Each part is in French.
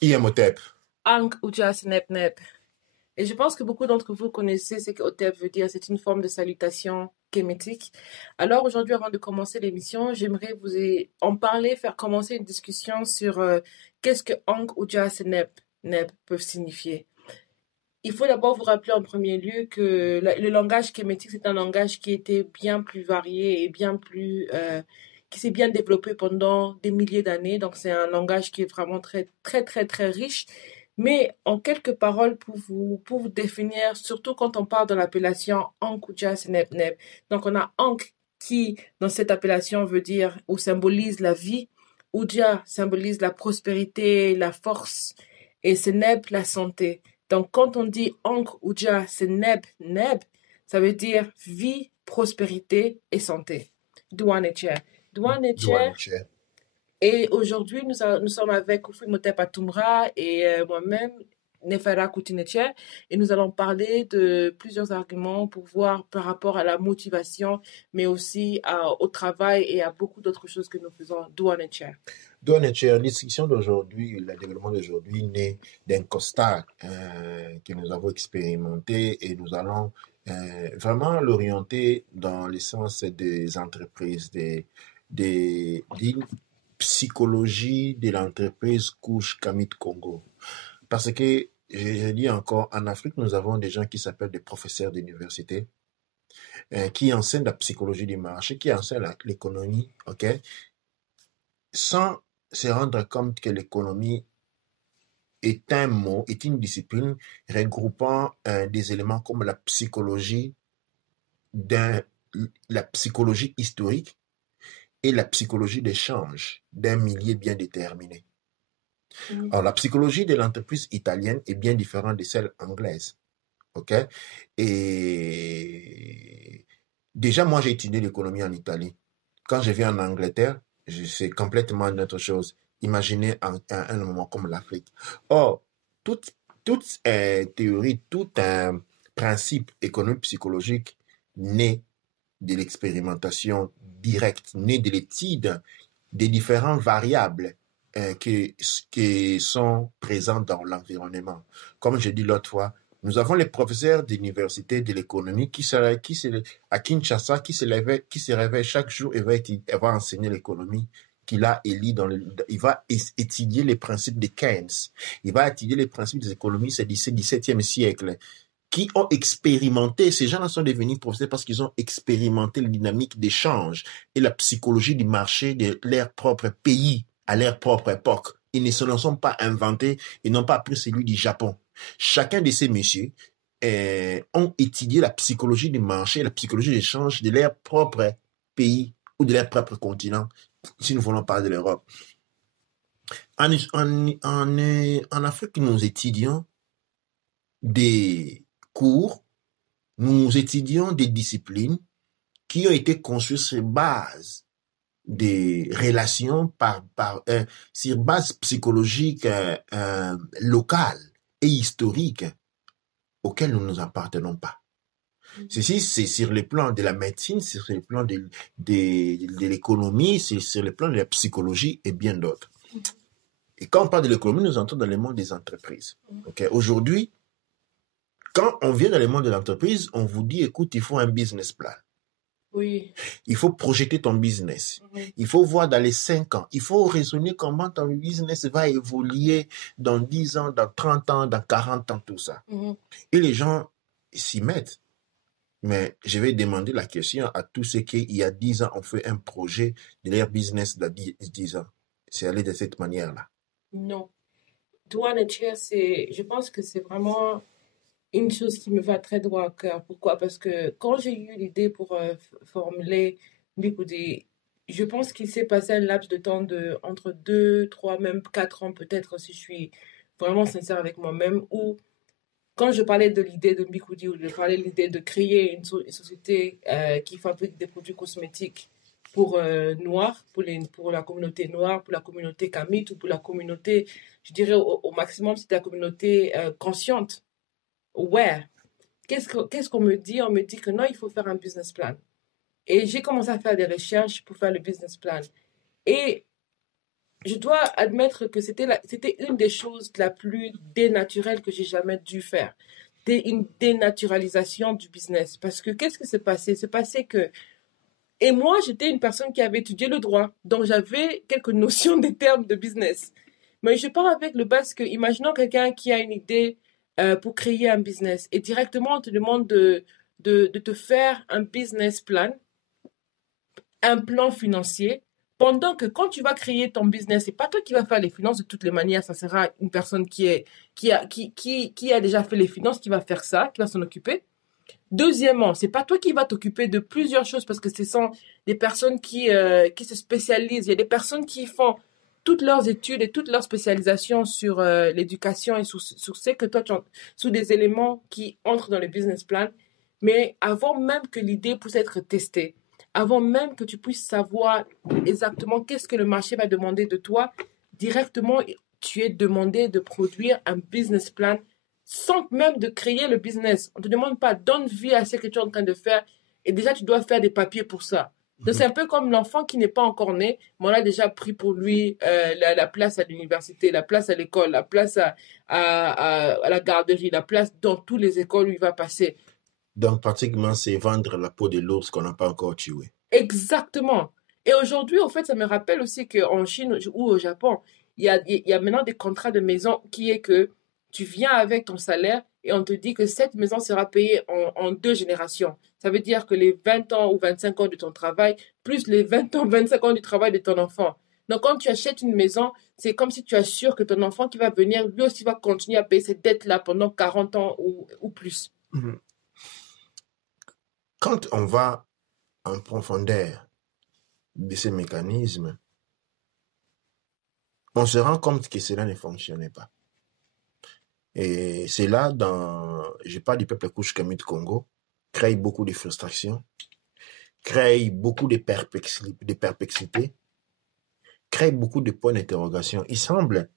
Imhotep. Ankh Uja Snep Nep. Et je pense que beaucoup d'entre vous connaissez ce que Otep veut dire. C'est une forme de salutation kémétique. Alors aujourd'hui, avant de commencer l'émission, j'aimerais en parler, faire commencer une discussion sur qu'est-ce que Ankh Uja Snep Nep peuvent signifier. Il faut d'abord vous rappeler en premier lieu que le langage kémétique, c'est un langage qui était bien plus varié et qui s'est bien développé pendant des milliers d'années. Donc, c'est un langage qui est vraiment très, très, très, très riche. Mais en quelques paroles pour vous définir, surtout quand on parle de l'appellation Ankh-Uja Senep-Nep. Donc, on a Ankh qui, dans cette appellation, veut dire ou symbolise la vie. Uja symbolise la prospérité, la force. Et Senep, la santé. Donc, quand on dit Ankh Uja Seneb Neb, ça veut dire vie, prospérité et santé. Douaneche. Douaneche. Et aujourd'hui, nous sommes avec Oufimotep Atumra et moi-même, Nefera Koutineche, et nous allons parler de plusieurs arguments pour voir par rapport à la motivation, mais aussi au travail et à beaucoup d'autres choses que nous faisons. Douaneche. Donc, la discussion d'aujourd'hui, le développement d'aujourd'hui naît d'un constat que nous avons expérimenté et nous allons vraiment l'orienter dans le sens des entreprises, d'une psychologie de l'entreprise couche Kamit Congo. Parce que, je dis encore, en Afrique, nous avons des gens qui s'appellent des professeurs d'université, qui enseignent la psychologie du marché, qui enseignent l'économie, ok, sans se rendre compte que l'économie est un mot, est une discipline regroupant des éléments comme la psychologie historique et la psychologie d'échange d'un milieu bien déterminé. Alors, la psychologie de l'entreprise italienne est bien différente de celle anglaise. OK? Et déjà, moi, j'ai étudié l'économie en Italie. Quand je viens en Angleterre, c'est complètement une autre chose. Imaginez un moment comme l'Afrique. Or, toute théorie, tout un principe économique psychologique naît de l'expérimentation directe, naît de l'étude des différentes variables qui sont présentes dans l'environnement. Comme je dis l'autre fois, nous avons les professeurs d'université de l'économie à Kinshasa qui se réveillent chaque jour et va enseigner l'économie qu'il a élu il va étudier les principes de Keynes. Il va étudier les principes des économistes du XVIIe siècle qui ont expérimenté, ces gens-là sont devenus professeurs parce qu'ils ont expérimenté la dynamique d'échange et la psychologie du marché de leur propre pays à leur propre époque. Ils ne se le sont pas inventés et n'ont pas appris celui du Japon. Chacun de ces messieurs ont étudié la psychologie du marché, la psychologie d'échange de leur propre pays ou de leur propre continent, si nous voulons parler de l'Europe. En Afrique, nous étudions des cours, nous étudions des disciplines qui ont été conçues sur base des relations sur base psychologique locale et historique auxquelles nous ne nous appartenons pas. Ceci, c'est sur le plan de la médecine, c'est sur le plan de l'économie, c'est sur le plan de la psychologie et bien d'autres. Et quand on parle de l'économie, nous entrons dans le monde des entreprises. Okay? Aujourd'hui, quand on vient dans le monde de l'entreprise, on vous dit, écoute, il faut un business plan. Oui. Il faut projeter ton business. Il faut voir dans les 5 ans. Il faut raisonner comment ton business va évoluer dans 10 ans, dans 30 ans, dans 40 ans, tout ça. Et les gens s'y mettent. Mais je vais demander la question à tous ceux qui, il y a 10 ans, ont fait un projet de leur business de 10 ans. C'est allé de cette manière-là. Non. Je pense que c'est vraiment une chose qui me va très droit au cœur. Pourquoi? Parce que quand j'ai eu l'idée pour formuler Bikoudi, je pense qu'il s'est passé un laps de temps entre 2, 3, même 4 ans peut-être, si je suis vraiment sincère avec moi-même, où quand je parlais de l'idée de Bikoudi, ou je parlais de l'idée de créer une société qui fabrique des produits cosmétiques pour noirs, pour la communauté noire, pour la communauté kamit ou pour la communauté, je dirais au maximum, c'est la communauté consciente. Ouais. Qu'est-ce qu'on me dit? On me dit que non, il faut faire un business plan. Et j'ai commencé à faire des recherches pour faire le business plan. Et je dois admettre que c'était une des choses la plus dénaturelle que j'ai jamais dû faire. Une dénaturalisation du business. Parce que qu'est-ce qui s'est passé? C'est passé que et moi, j'étais une personne qui avait étudié le droit, donc j'avais quelques notions des termes de business. Mais je pars avec le base que, imaginons quelqu'un qui a une idée pour créer un business et directement on te demande de te faire un business plan, un plan financier, pendant que quand tu vas créer ton business, c'est pas toi qui vas faire les finances de toutes les manières, ça sera une personne qui a déjà fait les finances qui va faire ça, qui va s'en occuper. Deuxièmement, c'est pas toi qui vas t'occuper de plusieurs choses parce que ce sont des personnes qui se spécialisent. Il y a des personnes qui font toutes leurs études et toutes leurs spécialisations sur l'éducation et sur ce que toi, sur des éléments qui entrent dans le business plan. Mais avant même que l'idée puisse être testée, avant même que tu puisses savoir exactement qu'est-ce que le marché va demander de toi, directement, tu es demandé de produire un business plan sans même de créer le business. On ne te demande pas, donne vie à ce que tu es en train de faire. Et déjà, tu dois faire des papiers pour ça. Donc, c'est un peu comme l'enfant qui n'est pas encore né, mais on a déjà pris pour lui la place à l'université, la place à l'école, la place à la garderie, la place dans toutes les écoles où il va passer. Donc, pratiquement, c'est vendre la peau de l'ours qu'on n'a pas encore tué. Exactement. Et aujourd'hui, en fait, ça me rappelle aussi qu'en Chine ou au Japon, il y a maintenant des contrats de maison qui est que tu viens avec ton salaire et on te dit que cette maison sera payée en 2 générations. Ça veut dire que les 20 ans ou 25 ans de ton travail, plus les 20 ans, 25 ans du travail de ton enfant. Donc, quand tu achètes une maison, c'est comme si tu assures que ton enfant qui va venir, lui aussi va continuer à payer cette dette-là pendant 40 ans ou plus. Quand on va en profondeur de ces mécanismes, on se rend compte que cela ne fonctionnait pas. Et c'est là, je parle du peuple Kouch Kamit Congo, crée beaucoup de frustration, crée beaucoup de perplexités, crée beaucoup de points d'interrogation. Il semble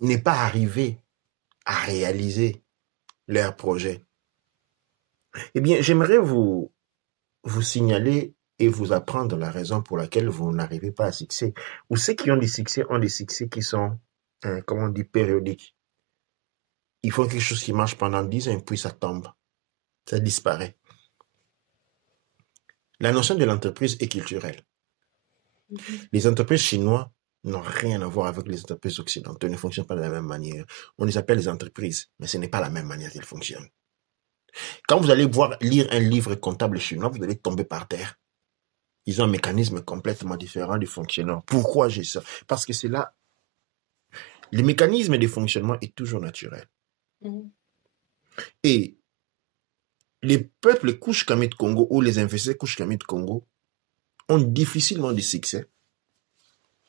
ne pas arriver à réaliser leur projet. Eh bien, j'aimerais vous signaler et vous apprendre la raison pour laquelle vous n'arrivez pas à succès. Ou ceux qui ont des succès qui sont, comment on dit, périodiques. Il faut quelque chose qui marche pendant 10 ans et puis ça tombe. Ça disparaît. La notion de l'entreprise est culturelle. Les entreprises chinoises n'ont rien à voir avec les entreprises occidentales, ne fonctionnent pas de la même manière. On les appelle les entreprises, mais ce n'est pas la même manière qu'elles fonctionnent. Quand vous allez lire un livre comptable chinois, vous allez tomber par terre. Ils ont un mécanisme complètement différent du fonctionnement. Pourquoi j'ai ça? Parce que c'est là, le mécanisme de fonctionnement est toujours naturel. Et les peuples Kouch Kamit Congo ou les investisseurs Kouch Kamit Congo ont difficilement du succès.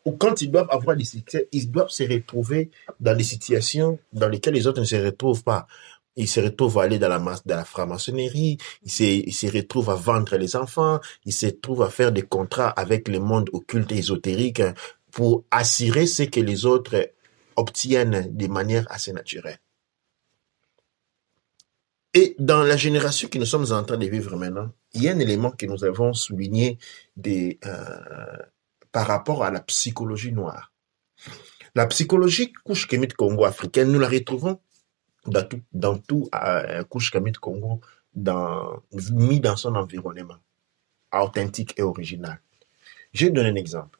Ou quand ils doivent avoir des succès, ils doivent se retrouver dans des situations dans lesquelles les autres ne se retrouvent pas. Ils se retrouvent à aller dans la franc-maçonnerie, ils se retrouvent à vendre les enfants, ils se retrouvent à faire des contrats avec le monde occulte et ésotérique pour assurer ce que les autres obtiennent de manière assez naturelle. Et dans la génération que nous sommes en train de vivre maintenant, il y a un élément que nous avons souligné par rapport à la psychologie noire. La psychologie Kouch Kamit Congo africaine, nous la retrouvons dans tout Kouch Kamit Congo, mis dans son environnement authentique et original. Je vais donner un exemple.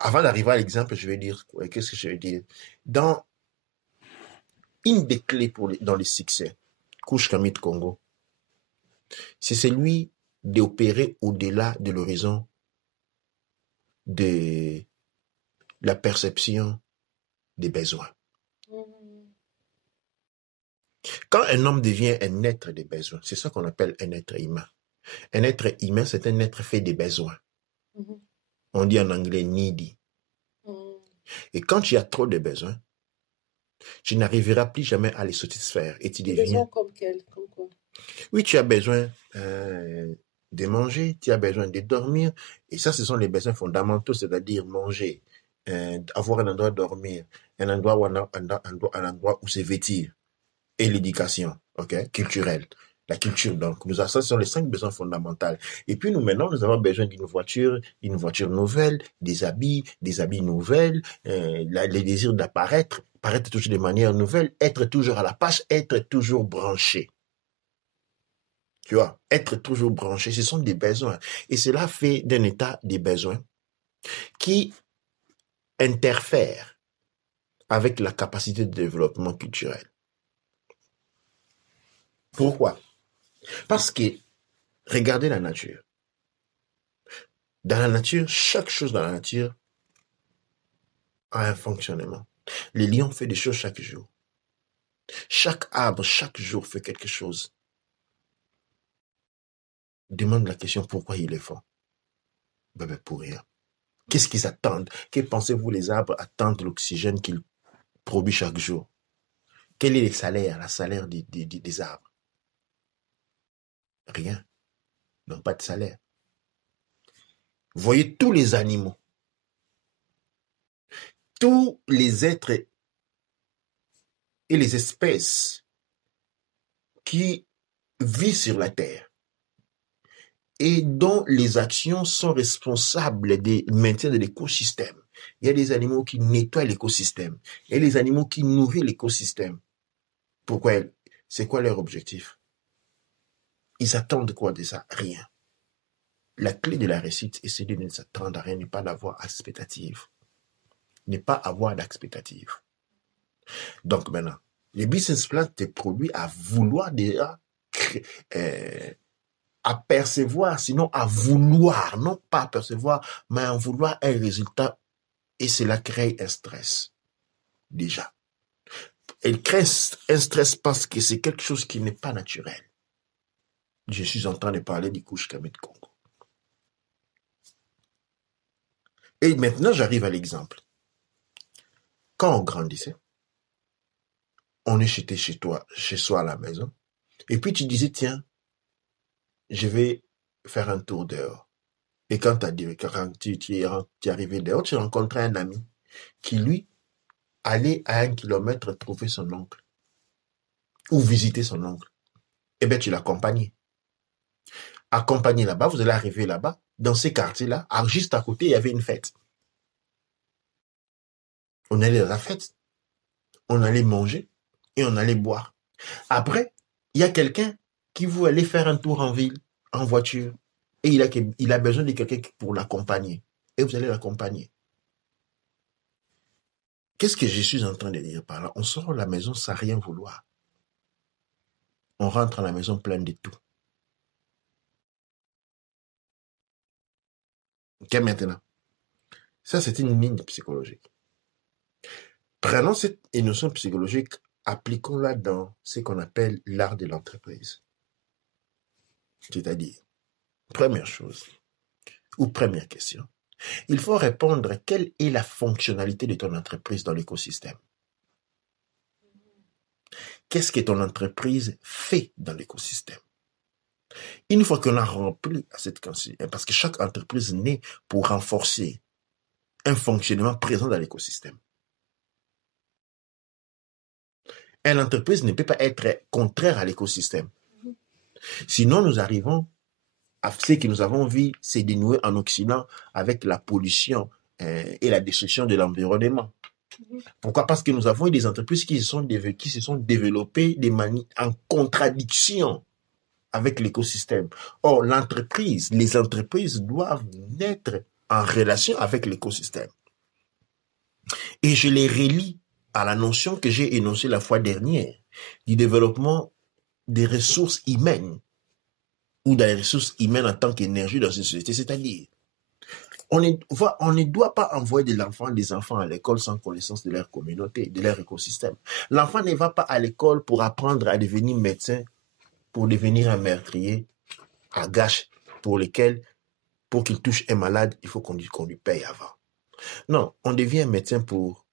Avant d'arriver à l'exemple, je vais dire, qu'est-ce que je vais dire? Dans une des clés dans le succès, Kouch Kamit Congo, c'est celui d'opérer au-delà de l'horizon de la perception des besoins. Quand un homme devient un être des besoins, c'est ça qu'on appelle un être humain. Un être humain, c'est un être fait des besoins. On dit en anglais needy. Et quand tu as trop de besoins, tu n'arriveras plus jamais à les satisfaire. Et tu deviens... Besoins comme quoi? Oui, tu as besoin de manger, tu as besoin de dormir. Et ça, ce sont les besoins fondamentaux, c'est-à-dire manger, avoir un endroit de dormir, un endroit où se vêtir. Et l'éducation, culturelle. La culture, donc, ça, ce sont les 5 besoins fondamentaux. Et puis, maintenant, nous avons besoin d'une voiture nouvelle, des habits nouvelles, les désirs d'apparaître, paraître toujours de manière nouvelle, être toujours à la page, être toujours branché. Tu vois, être toujours branché, ce sont des besoins. Et cela fait d'un état des besoins qui interfèrent avec la capacité de développement culturel. Pourquoi? Parce que, regardez la nature. Dans la nature, chaque chose dans la nature a un fonctionnement. Les lions font des choses chaque jour. Chaque arbre, chaque jour fait quelque chose. Demande la question pourquoi ils le font. Ben, pour rien. Qu'est-ce qu'ils attendent? Que pensez-vous les arbres attendent l'oxygène qu'ils produisent chaque jour? Quel est le salaire, des arbres? Rien. Donc pas de salaire. Voyez tous les animaux, tous les êtres et les espèces qui vivent sur la Terre et dont les actions sont responsables du maintien de l'écosystème. Il y a des animaux qui nettoient l'écosystème. Il y a des animaux qui nourrissent l'écosystème. Pourquoi? C'est quoi leur objectif? Ils attendent quoi de ça? Rien. La clé de la réussite, c'est de ne s'attendre à rien, n'est pas d'avoir d'expectative. Ne pas avoir d'expectative. Donc maintenant, les business plans te produisent à vouloir déjà à percevoir, sinon à vouloir, non pas à percevoir, mais à vouloir un résultat, et cela crée un stress, déjà. Elle crée un stress parce que c'est quelque chose qui n'est pas naturel. Je suis en train de parler du couche Kamé de Congo. Et maintenant, j'arrive à l'exemple. Quand on grandissait, on est chez soi à la maison, et puis tu disais, tiens, je vais faire un tour dehors. Et quand tu es arrivé dehors, tu rencontrais un ami qui, lui, allait à 1 kilomètre trouver son oncle ou visiter son oncle. Eh bien, tu l'accompagnais. Accompagné là-bas, vous allez arriver là-bas, dans ces quartiers-là, juste à côté, il y avait une fête. On allait à la fête, on allait manger et on allait boire. Après, il y a quelqu'un qui veut aller faire un tour en ville, en voiture, et il a besoin de quelqu'un pour l'accompagner. Et vous allez l'accompagner. Qu'est-ce que je suis en train de dire par là? On sort de la maison sans rien vouloir. On rentre à la maison plein de tout. Ok, maintenant. Ça, c'est une ligne psychologique. Prenons cette notion psychologique, appliquons-la dans ce qu'on appelle l'art de l'entreprise. C'est-à-dire, première chose, ou première question, il faut répondre à quelle est la fonctionnalité de ton entreprise dans l'écosystème. Qu'est-ce que ton entreprise fait dans l'écosystème? Une fois qu'on a rempli à cette consigne, parce que chaque entreprise naît pour renforcer un fonctionnement présent dans l'écosystème. Une entreprise ne peut pas être contraire à l'écosystème. Sinon, nous arrivons à ce que nous avons vu se dénouer en Occident avec la pollution et la destruction de l'environnement. Pourquoi? Parce que nous avons eu des entreprises qui se sont développées en contradiction avec l'écosystème. Or, les entreprises doivent naître en relation avec l'écosystème. Et je les relie à la notion que j'ai énoncée la fois dernière du développement des ressources humaines ou des ressources humaines en tant qu'énergie dans une société. C'est-à-dire, on ne doit pas envoyer des enfants à l'école sans connaissance de leur communauté, de leur écosystème. L'enfant ne va pas à l'école pour apprendre à devenir médecin, pour devenir un meurtrier à gâche pour qu'il touche un malade, il faut qu'on lui paye avant. Non, on devient médecin pour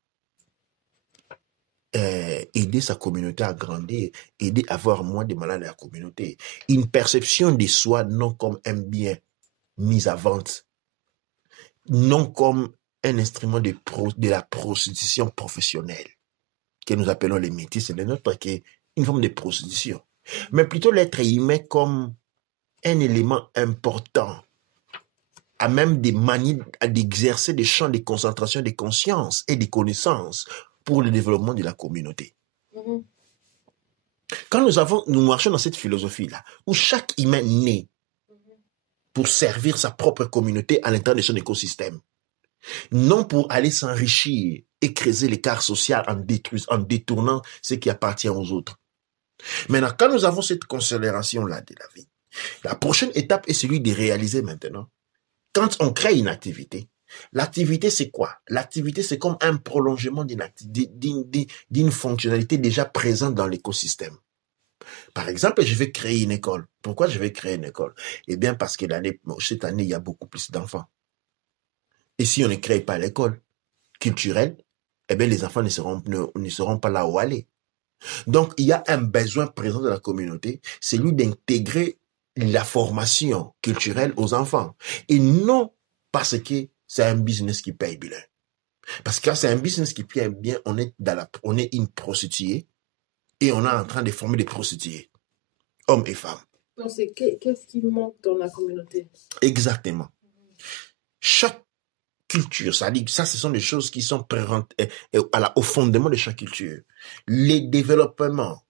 aider sa communauté à grandir, aider à avoir moins de malades à la communauté. Une perception de soi non comme un bien mis à vente, non comme un instrument de la prostitution professionnelle, que nous appelons les métis, c'est le nôtre, qui est une forme de prostitution. mais plutôt l'être humain comme un élément important à même des manies d'exercer des champs de concentration des consciences et des connaissances pour le développement de la communauté. Mhm. Quand nous marchons dans cette philosophie-là, où chaque humain naît pour servir sa propre communauté à l'intérieur de son écosystème, non pour aller s'enrichir et creuser l'écart social en détournant ce qui appartient aux autres. Maintenant, quand nous avons cette considération-là de la vie, la prochaine étape est celui de réaliser maintenant. Quand on crée une activité, l'activité c'est quoi? L'activité c'est comme un prolongement d'une fonctionnalité déjà présente dans l'écosystème. Par exemple, je vais créer une école. Pourquoi je vais créer une école? Eh bien parce que cette année, il y a beaucoup plus d'enfants. Et si on ne crée pas l'école culturelle, eh bien les enfants ne seront pas là où aller. Donc, il y a un besoin présent de la communauté, c'est lui d'intégrer la formation culturelle aux enfants. Et non parce que c'est un business qui paye bien. Parce que quand c'est un business qui paye bien, on est une prostituée et on est en train de former des prostituées, hommes et femmes. Donc, qu'est-ce qui manque dans la communauté? Exactement. Chaque culture, ça dit ça, ce sont des choses qui sont présentes au fondement de chaque culture. Les développements,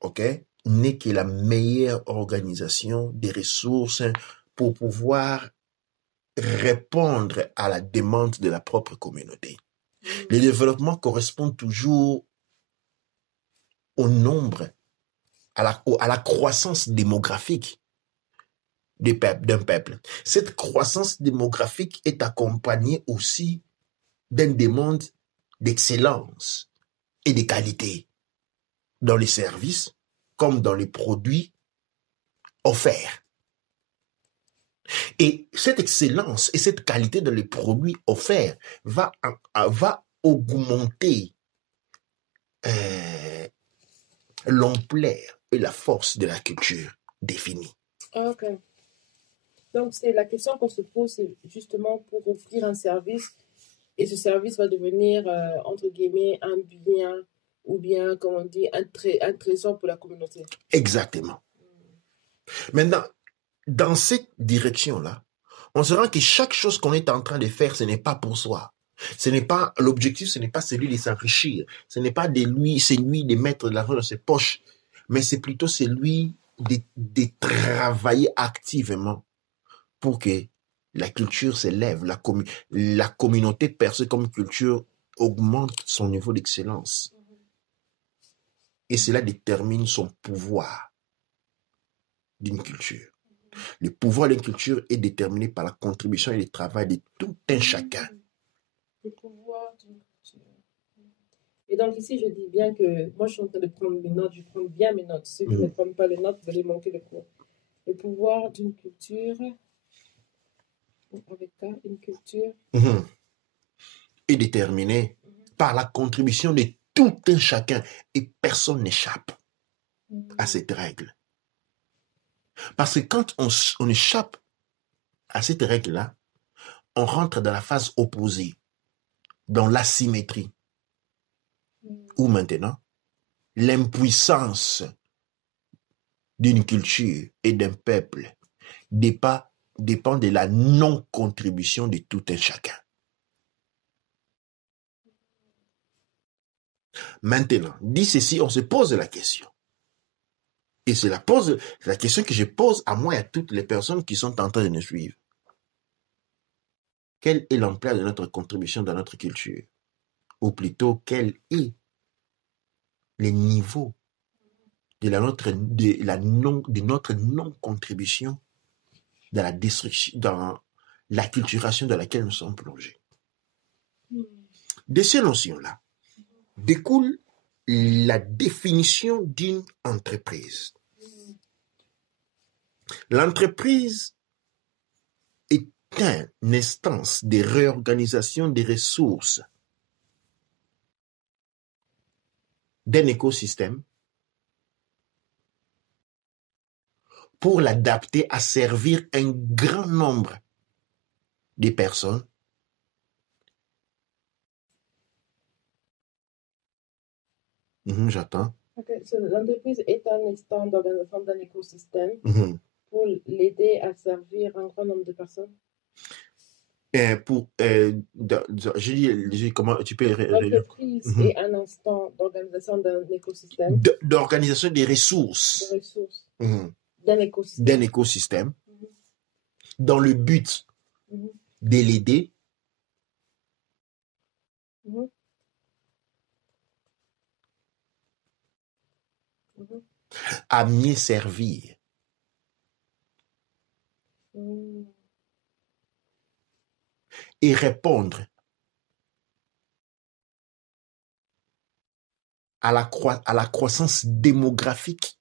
ok, n'est que la meilleure organisation des ressources pour pouvoir répondre à la demande de la propre communauté. Le développement correspond toujours au nombre, à la croissance démographique d'un peuple. Cette croissance démographique est accompagnée aussi d'une demande d'excellence et de qualité dans les services comme dans les produits offerts. Et cette excellence et cette qualité dans les produits offerts va augmenter l'ampleur et la force de la culture définie. Ok. Donc, c'est la question qu'on se pose, c'est justement pour offrir un service, et ce service va devenir, entre guillemets, un bien, ou bien, comme on dit, un trésor pour la communauté. Exactement. Maintenant, dans cette direction-là, on se rend que chaque chose qu'on est en train de faire, ce n'est pas pour soi. L'objectif, ce n'est pas celui de s'enrichir. Ce n'est pas celui de mettre de l'argent dans ses poches, mais c'est plutôt celui de travailler activement pour que la culture s'élève, la communauté perçue comme culture augmente son niveau d'excellence. Et cela détermine son pouvoir d'une culture. Le pouvoir d'une culture est déterminé par la contribution et le travail de tout un chacun. Le pouvoir d'une culture. Et donc ici, je dis bien que moi, je suis en train de prendre mes notes, je prends bien mes notes. Ceux qui ne prennent pas les notes, vous allez manquer le cours. Le pouvoir d'une culture, avec ça, une culture, est déterminé par la contribution de tout un chacun et personne n'échappe à cette règle. Parce que quand on échappe à cette règle-là, on rentre dans la phase opposée, dans l'asymétrie, où maintenant, l'impuissance d'une culture et d'un peuple dépend de la non-contribution de tout un chacun. Maintenant, dit ceci, on se pose la question. Et c'est la question que je pose à moi et à toutes les personnes qui sont en train de nous suivre. Quelle est l'ampleur de notre contribution dans notre culture? Ou plutôt, quel est le niveau de notre non-contribution dans la destruction, dans l'acculturation dans laquelle nous sommes plongés? De ces notions-là découle la définition d'une entreprise. L'entreprise est une instance de réorganisation des ressources d'un écosystème pour l'adapter à servir un grand nombre de personnes j'attends. Okay, so l'entreprise est un instant d'organisation d'un écosystème Mhm. pour l'aider à servir un grand nombre de personnes. Je dis comment tu peux L'entreprise Mhm. est un instant d'organisation d'un écosystème, d'organisation des de ressources ressources, Mhm. d'un d'un écosystème. écosystème Mhm, dans le but mhm, de l'aider mhm, mhm, à mieux servir mhm. et répondre à la croissance démographique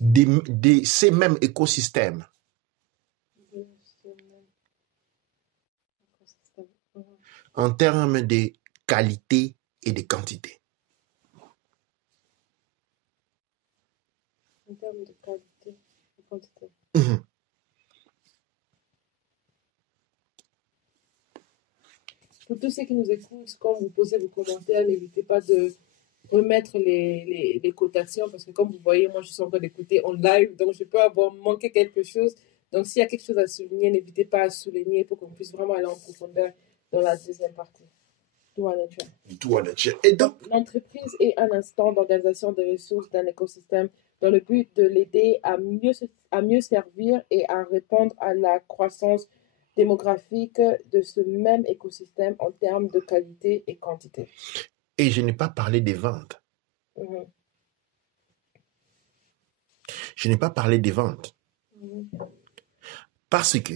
de ces mêmes écosystèmes De ce même écosystème. Mhm. en termes de qualité et de quantité. En termes de qualité et quantité. Mhm. Pour tous ceux qui nous écoutent, quand vous posez vos commentaires, n'hésitez pas de remettre les cotations parce que comme vous voyez, moi je suis en train d'écouter en live, donc je peux avoir manqué quelque chose. Donc s'il y a quelque chose à souligner, n'hésitez pas à souligner pour qu'on puisse vraiment aller en profondeur dans la deuxième partie. Et donc, l'entreprise est un instant d'organisation des ressources d'un écosystème dans le but de l'aider à mieux servir et à répondre à la croissance démographique de ce même écosystème en termes de qualité et quantité. Et je n'ai pas parlé des ventes. Mhm. Je n'ai pas parlé des ventes. Mhm. Parce que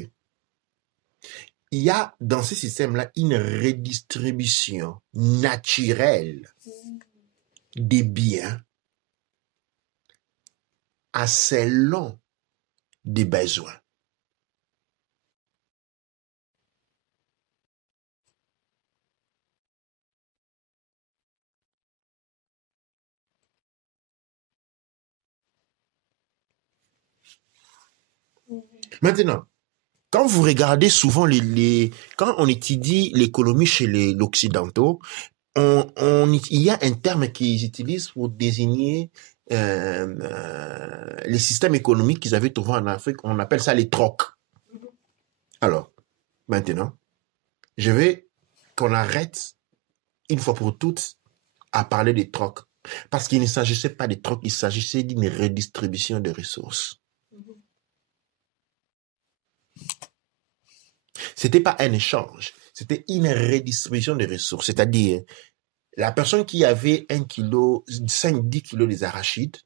il y a dans ce système-là une redistribution naturelle des biens à selon des besoins. Maintenant, quand vous regardez souvent quand on étudie l'économie chez les occidentaux, il y a un terme qu'ils utilisent pour désigner les systèmes économiques qu'ils avaient trouvés en Afrique. On appelle ça les trocs. Alors, maintenant, je veux qu'on arrête une fois pour toutes à parler des trocs. Parce qu'il ne s'agissait pas des trocs, il s'agissait d'une redistribution de ressources. C'était pas un échange, c'était une redistribution de ressources. C'est-à-dire, la personne qui avait 1 kilo, 5, 10 kilos des arachides,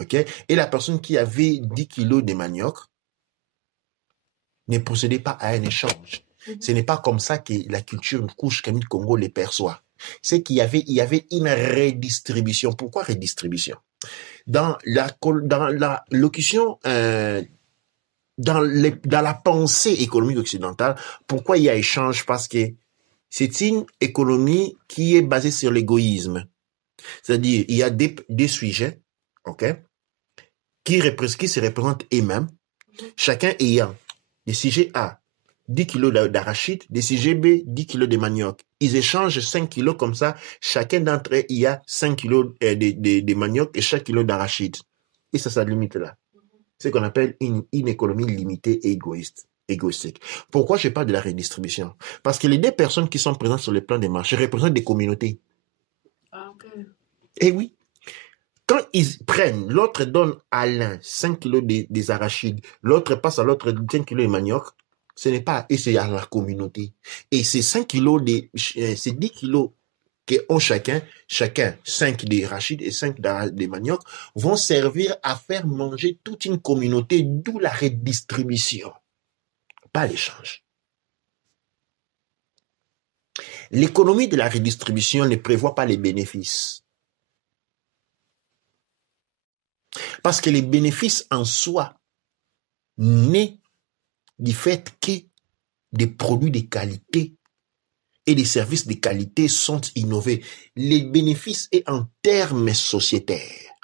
ok, et la personne qui avait 10 kilos de manioc, ne procédait pas à un échange. Ce n'est pas comme ça que la culture couche Camille Congo les perçoit. C'est qu'il y avait une redistribution. Pourquoi redistribution? Dans la locution, dans la pensée économique occidentale, pourquoi il y a échange? Parce que c'est une économie qui est basée sur l'égoïsme. C'est-à-dire, il y a des sujets, ok, qui se représentent eux-mêmes, chacun ayant des sujets A, 10 kilos d'arachide, des sujets B, 10 kilos de manioc. Ils échangent 5 kilos comme ça. Chacun d'entre eux, il y a 5 kilos de manioc et chaque kilo d'arachide. Et ça limite là. C'est ce qu'on appelle une économie limitée et égoïstique. Pourquoi je parle de la redistribution? Parce que les deux personnes qui sont présentes sur le plan des marchés représentent des communautés. Ah, ok. Et oui, quand ils prennent, l'autre donne à l'un 5 kilos des arachides, l'autre passe à l'autre 5 kilos de manioc, ce n'est pas, et c'est à la communauté. Et ces 5 kilos, ces 10 kilos qu'ont chacun 5 des arachides et 5 des manioc, vont servir à faire manger toute une communauté, d'où la redistribution, pas l'échange. L'économie de la redistribution ne prévoit pas les bénéfices. Parce que les bénéfices en soi naissent du fait que des produits de qualité et des services de qualité sont innovés. Les bénéfices est en termes sociétaires.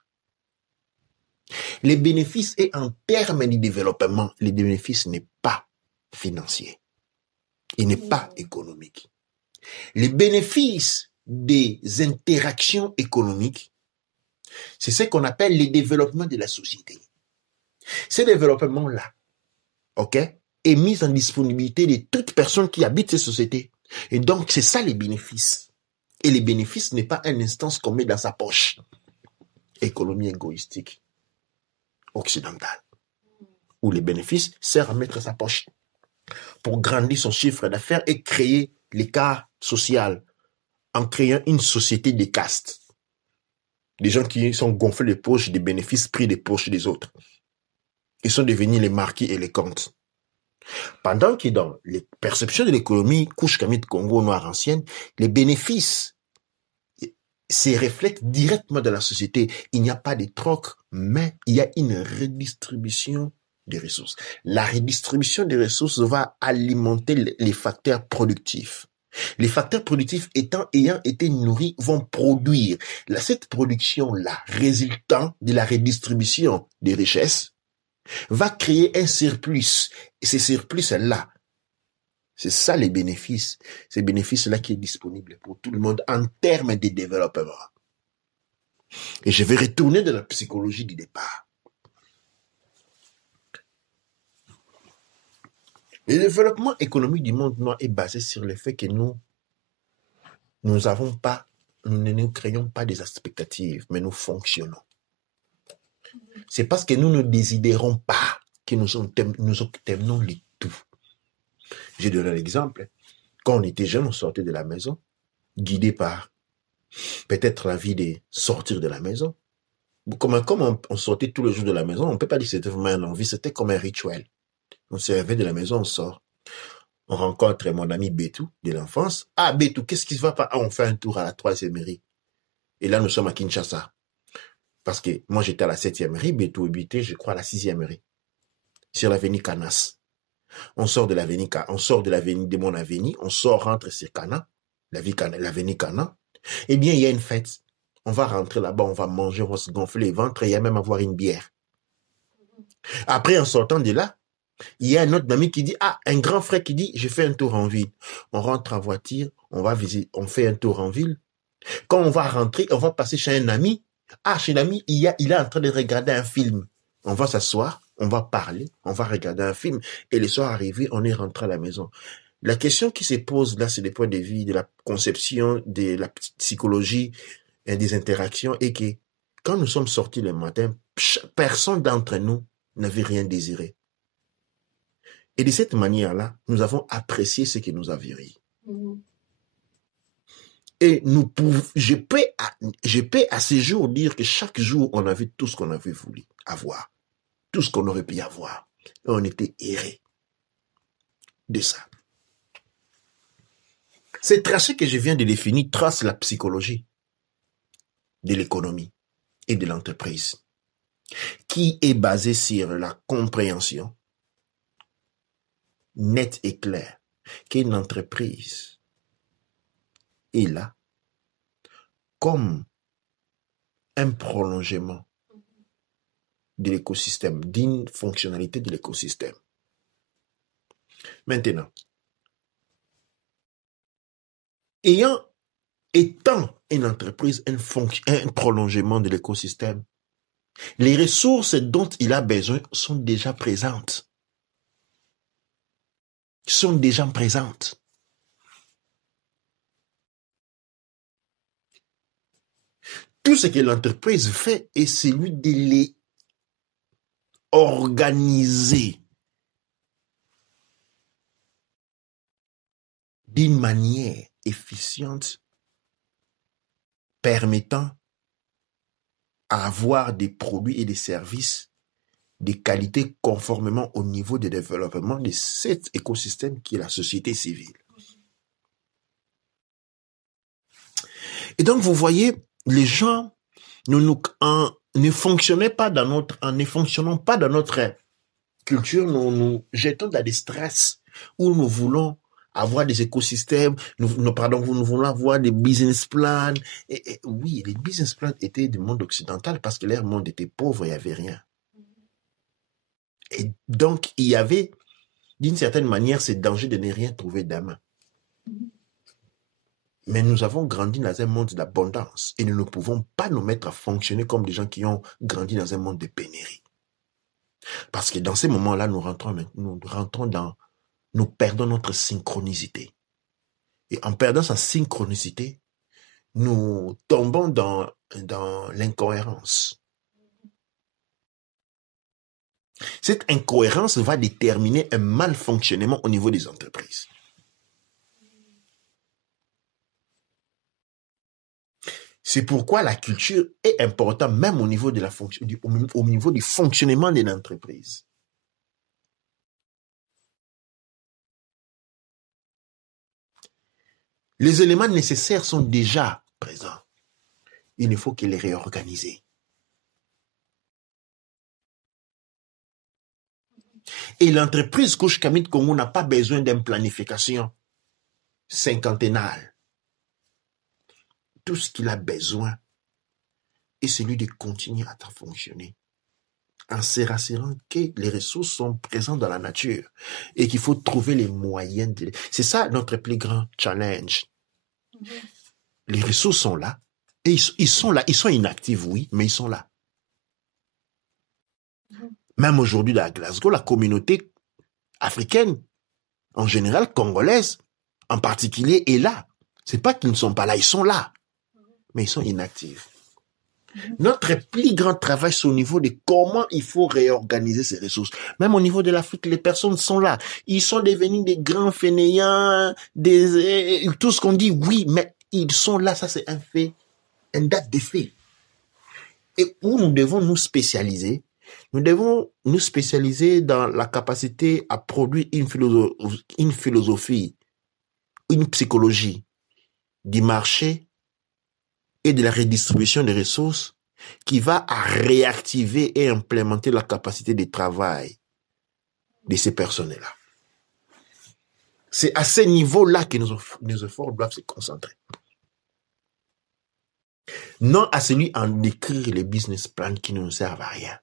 Les bénéfices et en termes de développement, les bénéfices n'est pas financier. Il n'est pas économique. Les bénéfices des interactions économiques, c'est ce qu'on appelle le développement de la société. Ce développement-là, ok, est mis en disponibilité de toute personne qui habite cette société. Et donc, c'est ça les bénéfices. Et les bénéfices n'est pas une instance qu'on met dans sa poche. Économie égoïstique occidentale, où les bénéfices servent à mettre sa poche pour grandir son chiffre d'affaires et créer l'écart social en créant une société de castes. Des gens qui sont gonflés de poches des bénéfices pris des poches des autres. Ils sont devenus les marquis et les comtes. Pendant que dans les perceptions de l'économie couche Kamit Congo noire ancienne, les bénéfices se reflètent directement dans la société. Il n'y a pas de troc, mais il y a une redistribution des ressources. La redistribution des ressources va alimenter les facteurs productifs. Les facteurs productifs ayant été nourris vont produire. Cette production-là, résultant de la redistribution des richesses, va créer un surplus. Et ces surplus-là, c'est ça les bénéfices. Ces bénéfices-là qui est disponible pour tout le monde en termes de développement. Et je vais retourner dans la psychologie du départ. Le développement économique du monde noir est basé sur le fait que nous ne nous créons pas des expectatives, mais nous fonctionnons. C'est parce que nous ne désirons pas que nous obtenons le tout. J'ai donné l'exemple. Quand on était jeune, on sortait de la maison, guidé par peut-être l'envie de sortir de la maison. Comme on sortait tous les jours de la maison, on ne peut pas dire que c'était vraiment une envie, c'était comme un rituel. On se réveille de la maison, on sort. On rencontre mon ami Bétou de l'enfance. Ah, Bétou, qu'est-ce qui se va pas? Ah, on fait un tour à la 3e mairie. Et là, nous sommes à Kinshasa. Parce que moi, j'étais à la 7e mairie, Bétou habitait, je crois, à la 6e mairie. Sur l'avenue Canas. On sort de l'avenue de mon avenue, on rentre sur Cana, l'avenue Cana. Eh bien, il y a une fête. On va rentrer là-bas, on va manger, on va se gonfler les ventres et il y a même avoir une bière. Après, en sortant de là, il y a un autre ami qui dit, un grand frère qui dit, je fais un tour en ville. On rentre en voiture, on fait un tour en ville. Quand on va rentrer, on va passer chez un ami. Chez l'ami, il est en train de regarder un film. On va s'asseoir, on va parler, on va regarder un film. Et le soir arrivé, on est rentré à la maison. La question qui se pose là, c'est le point de vue de la conception, de la psychologie et des interactions, et que quand nous sommes sortis le matin, personne d'entre nous n'avait rien désiré. Et de cette manière-là, nous avons apprécié ce que nous avions eu. Et je peux à ce jour dire que chaque jour, on avait tout ce qu'on avait voulu avoir. Tout ce qu'on aurait pu avoir. Et on était errés de ça. Ces tracés que je viens de définir tracent la psychologie de l'économie et de l'entreprise, qui est basée sur la compréhension nette et claire qu'une entreprise est là comme un prolongement de l'écosystème, d'une fonctionnalité de l'écosystème. Maintenant, étant une entreprise un prolongement de l'écosystème, les ressources dont il a besoin sont déjà présentes. Tout ce que l'entreprise fait est celui de les organiser d'une manière efficiente, permettant à avoir des produits et des services de qualité conformément au niveau de développement de cet écosystème qui est la société civile. Et donc, vous voyez, les gens ne fonctionnant pas dans notre culture, nous jetons dans des stress où nous voulons avoir des écosystèmes, nous voulons avoir des business plans. Et oui, les business plans étaient du monde occidental parce que leur monde était pauvre, il n'y avait rien. Et donc, il y avait, d'une certaine manière, ce danger de ne rien trouver d'âme. Mais nous avons grandi dans un monde d'abondance et nous ne pouvons pas nous mettre à fonctionner comme des gens qui ont grandi dans un monde de pénurie. Parce que dans ces moments-là, nous perdons notre synchronicité. Et en perdant sa synchronicité, nous tombons dans l'incohérence. Cette incohérence va déterminer un mal fonctionnement au niveau des entreprises. C'est pourquoi la culture est importante, même au niveau au niveau du fonctionnement de l'entreprise. Les éléments nécessaires sont déjà présents. Il ne faut que les réorganiser. Et l'entreprise Couche Camille Congo n'a pas besoin d'une planification cinquantennale. Tout ce qu'il a besoin est celui de continuer à fonctionner en se rassurant que les ressources sont présentes dans la nature et qu'il faut trouver les moyens de... C'est ça notre plus grand challenge. Les ressources sont là et ils sont là. Ils sont inactifs, oui, mais ils sont là. Même aujourd'hui à Glasgow, la communauté africaine, en général congolaise, en particulier, est là. C'est pas qu'ils ne sont pas là, ils sont là. Mais ils sont inactifs. Notre plus grand travail, c'est au niveau de comment il faut réorganiser ces ressources. Même au niveau de l'Afrique, les personnes sont là. Ils sont devenus des grands fainéants, tout ce qu'on dit, oui, mais ils sont là, ça c'est un fait, un date de fait. Et où nous devons nous spécialiser, nous devons nous spécialiser dans la capacité à produire une philosophie, une psychologie du marché et de la redistribution des ressources qui va à réactiver et implémenter la capacité de travail de ces personnels-là. C'est à ce niveau-là que nos efforts doivent se concentrer. Non à celui d'écrire les business plans qui ne nous servent à rien.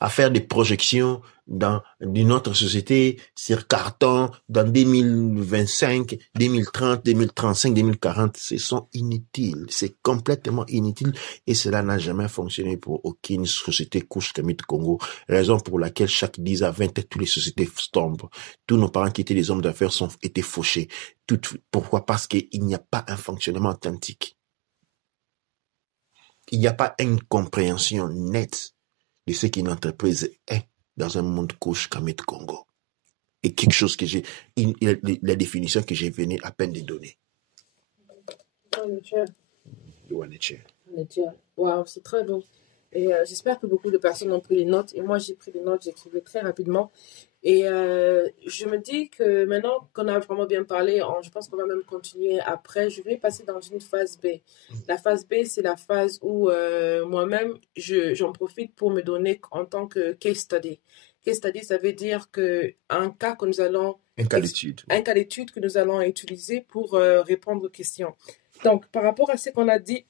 À faire des projections dans notre société sur carton dans 2025, 2030, 2035, 2040, ce sont inutiles. C'est complètement inutile et cela n'a jamais fonctionné pour aucune société Couche Camille Congo. Raison pour laquelle chaque 10 à 20 ans, toutes les sociétés tombent. Tous nos parents qui étaient des hommes d'affaires ont été fauchés. Pourquoi? Parce qu'il n'y a pas un fonctionnement authentique. Il n'y a pas une compréhension nette de ce qu'une entreprise est dans un monde Couche Camille Congo. Et quelque chose que la définition que j'ai venu à peine de donner. Wow, c'est très bon. Et j'espère que beaucoup de personnes ont pris les notes. Et moi, j'ai pris les notes, j'écrivais très rapidement. Et je me dis que maintenant qu'on a vraiment bien parlé, je pense qu'on va même continuer après. Je vais passer dans une phase B. La phase B, c'est la phase où moi-même, j'en profite pour me donner en tant que case study. Case study, ça veut dire un cas que nous allons... Un cas d'étude. Un cas d'étude que nous allons utiliser pour répondre aux questions. Donc, par rapport à ce qu'on a dit,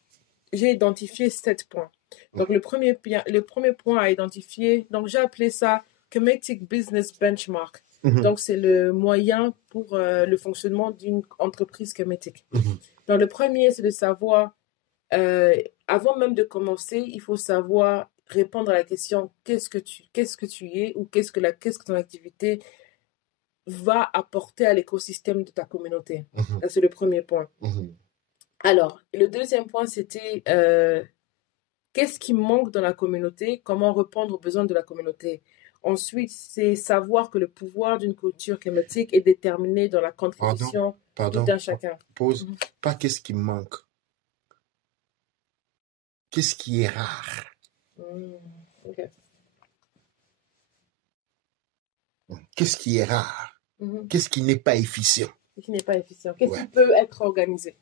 j'ai identifié 7 points. Donc, le premier point à identifier, donc j'ai appelé ça Kemetic Business Benchmark. Donc, c'est le moyen pour le fonctionnement d'une entreprise kemetic. Donc, le premier, c'est de savoir, avant même de commencer, il faut savoir répondre à la question qu'est-ce que tu es ou qu'est-ce que ton activité va apporter à l'écosystème de ta communauté. C'est le premier point. Alors, le deuxième point, c'était qu'est-ce qui manque dans la communauté, comment répondre aux besoins de la communauté. Ensuite, c'est savoir que le pouvoir d'une culture kemetic est déterminé dans la contribution d'un chacun. Pause. Pas qu'est-ce qui manque. Qu'est-ce qui est rare. Okay. Qu'est-ce qui est rare. Qu'est-ce qui n'est pas efficient. Qu'est-ce qui n'est pas efficient. Qu'est-ce qui peut être organisé.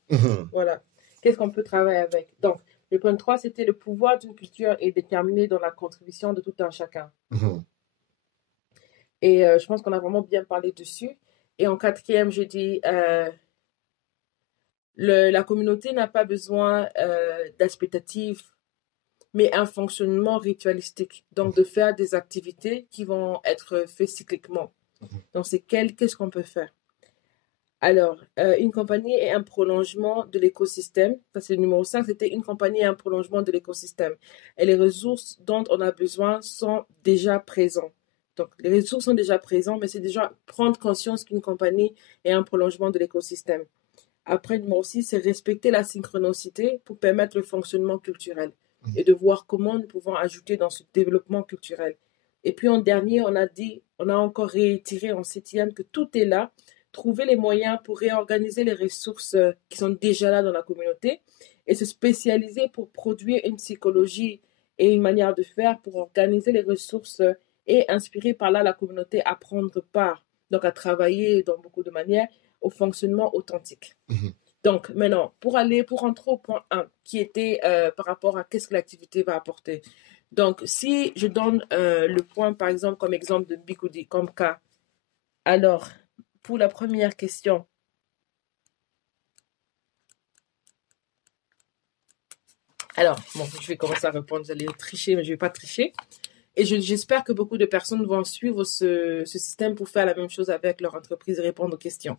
Voilà. Qu'est-ce qu'on peut travailler avec. Donc, le point 3, c'était le pouvoir d'une culture est déterminé dans la contribution de tout un chacun. Et je pense qu'on a vraiment bien parlé dessus. Et en quatrième, je dis, la communauté n'a pas besoin d'expectatives, mais un fonctionnement ritualistique. Donc, de faire des activités qui vont être faites cycliquement. Donc, qu'est-ce qu'on peut faire? Alors, une compagnie est un prolongement de l'écosystème. Ça, c'est le numéro 5. C'était une compagnie est un prolongement de l'écosystème. Et les ressources dont on a besoin sont déjà présentes. Donc, les ressources sont déjà présentes, mais c'est déjà prendre conscience qu'une compagnie est un prolongement de l'écosystème. Après, numéro 6, c'est respecter la synchronicité pour permettre le fonctionnement culturel et de voir comment nous pouvons ajouter dans ce développement culturel. Et puis en dernier, on a encore réitéré en septième que tout est là, trouver les moyens pour réorganiser les ressources qui sont déjà là dans la communauté et se spécialiser pour produire une psychologie et une manière de faire pour organiser les ressources et inspirer par là la communauté à prendre part, donc à travailler dans beaucoup de manières au fonctionnement authentique. Donc, maintenant, pour rentrer au point 1, qui était par rapport à qu'est-ce que l'activité va apporter. Donc, si je donne le point, par exemple, comme exemple de Bikoudi, comme cas, alors, pour la première question, alors, bon, je vais commencer à répondre, j'allais tricher, mais je ne vais pas tricher. Et j'espère que beaucoup de personnes vont suivre ce système pour faire la même chose avec leur entreprise et répondre aux questions.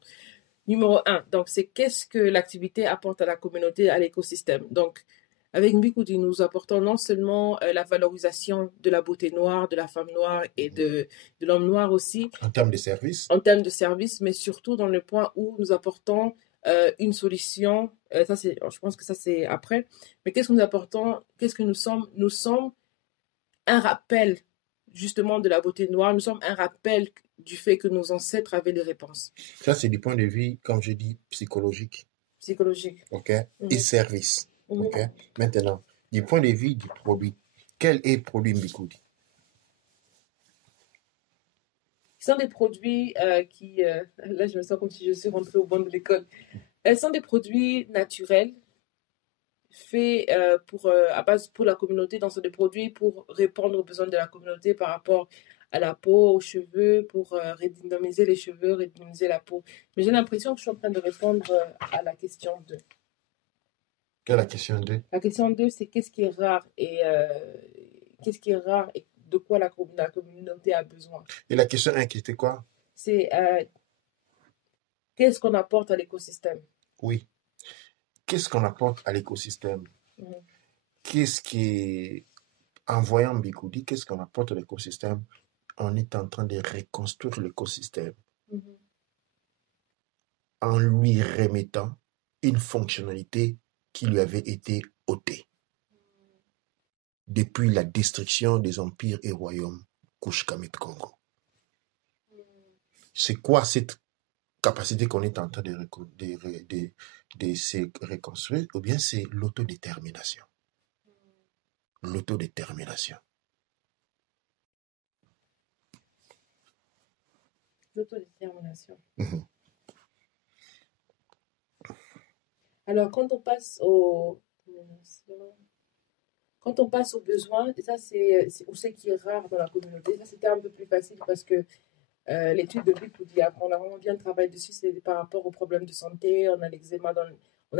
Numéro 1, donc c'est qu'est-ce que l'activité apporte à la communauté, à l'écosystème. Donc, avec Mbikoudi, nous apportons non seulement la valorisation de la beauté noire, de la femme noire et de l'homme noir aussi. En termes de services. En termes de services, mais surtout dans le point où nous apportons une solution. Je pense que ça, c'est après. Mais qu'est-ce que nous apportons? Qu'est-ce que nous sommes? Nous sommes un rappel justement de la beauté noire. Nous sommes un rappel du fait que nos ancêtres avaient des réponses. Ça, c'est du point de vue, comme je dis, psychologique. Psychologique. OK? Et service. OK? Maintenant, du point de vue du produit, quel est le produit Mbikoudi? Ce sont des produits qui... là, je me sens comme si je suis rentrée au banc de l'école. Elles sont des produits naturels faits à base pour la communauté. Donc, ce sont des produits pour répondre aux besoins de la communauté par rapport à la peau, aux cheveux, pour redynamiser les cheveux, redynamiser la peau. Mais j'ai l'impression que je suis en train de répondre à la question 2. Quelle est la question 2? La question 2, c'est qu'est-ce qui est rare et de quoi la communauté a besoin. Et la question 1 qui était quoi? C'est qu'est-ce qu'on apporte à l'écosystème? Oui. Qu'est-ce qu'on apporte à l'écosystème? Qu'est-ce qui est... En voyant Mbikoudi, qu'est-ce qu'on apporte à l'écosystème? On est en train de reconstruire l'écosystème en lui remettant une fonctionnalité qui lui avait été ôtée depuis la destruction des empires et royaumes Kush-Kamit-Congo. C'est quoi cette capacité qu'on est en train de se reconstruire? Ou bien c'est l'autodétermination. L'autodétermination. L'autodétermination. Alors, quand on passe aux besoins, et ça, c'est qui est rare dans la communauté. Ça, c'était un peu plus facile parce que l'étude de Bikoudi, on a vraiment bien travaillé dessus, c'est par rapport aux problèmes de santé. On a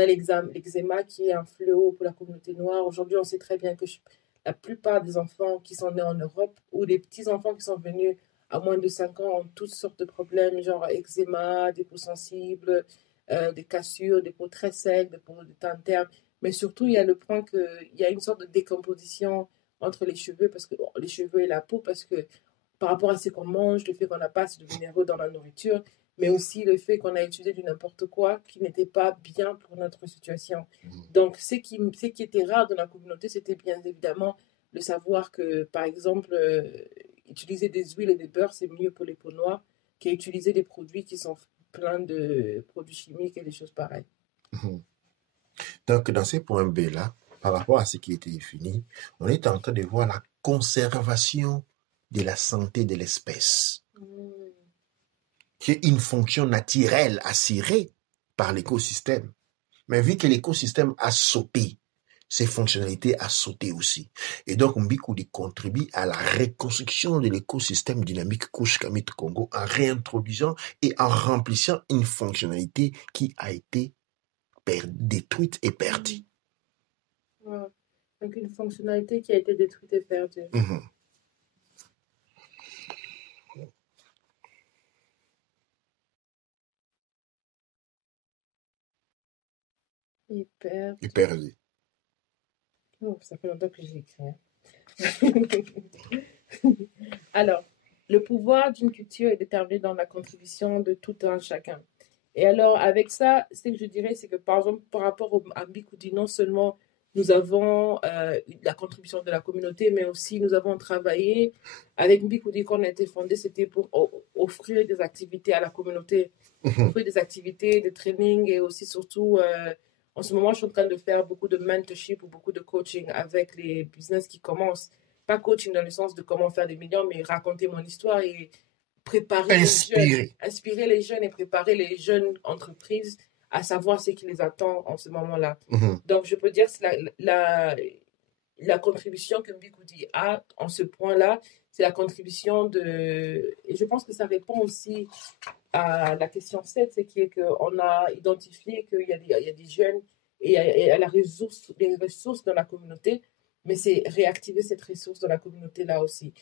l'eczéma qui est un fléau pour la communauté noire. Aujourd'hui, on sait très bien que la plupart des enfants qui sont nés en Europe ou des petits-enfants qui sont venus à moins de 5 ans ont toutes sortes de problèmes, genre eczéma, des peaux sensibles, des cassures, des peaux très secs, des peaux de teint terne. Mais surtout, il y a le point qu'il y a une sorte de décomposition entre les cheveux, les cheveux et la peau, parce que par rapport à ce qu'on mange, le fait qu'on n'a pas assez de minéraux dans la nourriture, mais aussi le fait qu'on a utilisé du n'importe quoi qui n'était pas bien pour notre situation. Donc, ce qui était rare dans la communauté, c'était bien évidemment de savoir que, par exemple, utiliser des huiles et des beurres, c'est mieux pour les peaux noires qu'utiliser des produits qui sont pleins de produits chimiques et des choses pareilles. Donc, dans ces points B-là, par rapport à ce qui était défini, on est en train de voir la conservation de la santé de l'espèce, qui est une fonction naturelle assurée par l'écosystème. Mais vu que l'écosystème a sauté ses fonctionnalités à sauter aussi. Et donc, Mbikoudi contribue à la reconstruction de l'écosystème dynamique Kush-Kamit Congo en réintroduisant et en remplissant une fonctionnalité qui a été détruite et perdue. Ouais. Donc, une fonctionnalité qui a été détruite et perdue. Et perdue. Oh, ça fait longtemps que j'ai écrit. Alors, le pouvoir d'une culture est déterminé dans la contribution de tout un chacun. Et alors, avec ça, ce que je dirais, c'est que par exemple, par rapport à Mbikoudi, non seulement nous avons la contribution de la communauté, mais aussi nous avons travaillé avec Mbikoudi quand on a été fondé, c'était pour offrir des activités à la communauté, offrir des activités de training et aussi surtout, en ce moment, je suis en train de faire beaucoup de mentorship ou beaucoup de coaching avec les business qui commencent. Pas coaching dans le sens de comment faire des millions, mais raconter mon histoire et préparer inspirer les jeunes et préparer les jeunes entreprises à savoir ce qui les attend en ce moment-là. Donc, je peux dire que la contribution que Mbikoudi a en ce point-là, c'est la contribution de... Et je pense que ça répond aussi à la question 7, c'est qu'on a identifié qu'il y a des jeunes et il y a les ressources dans la communauté, mais c'est réactiver cette ressource dans la communauté-là aussi.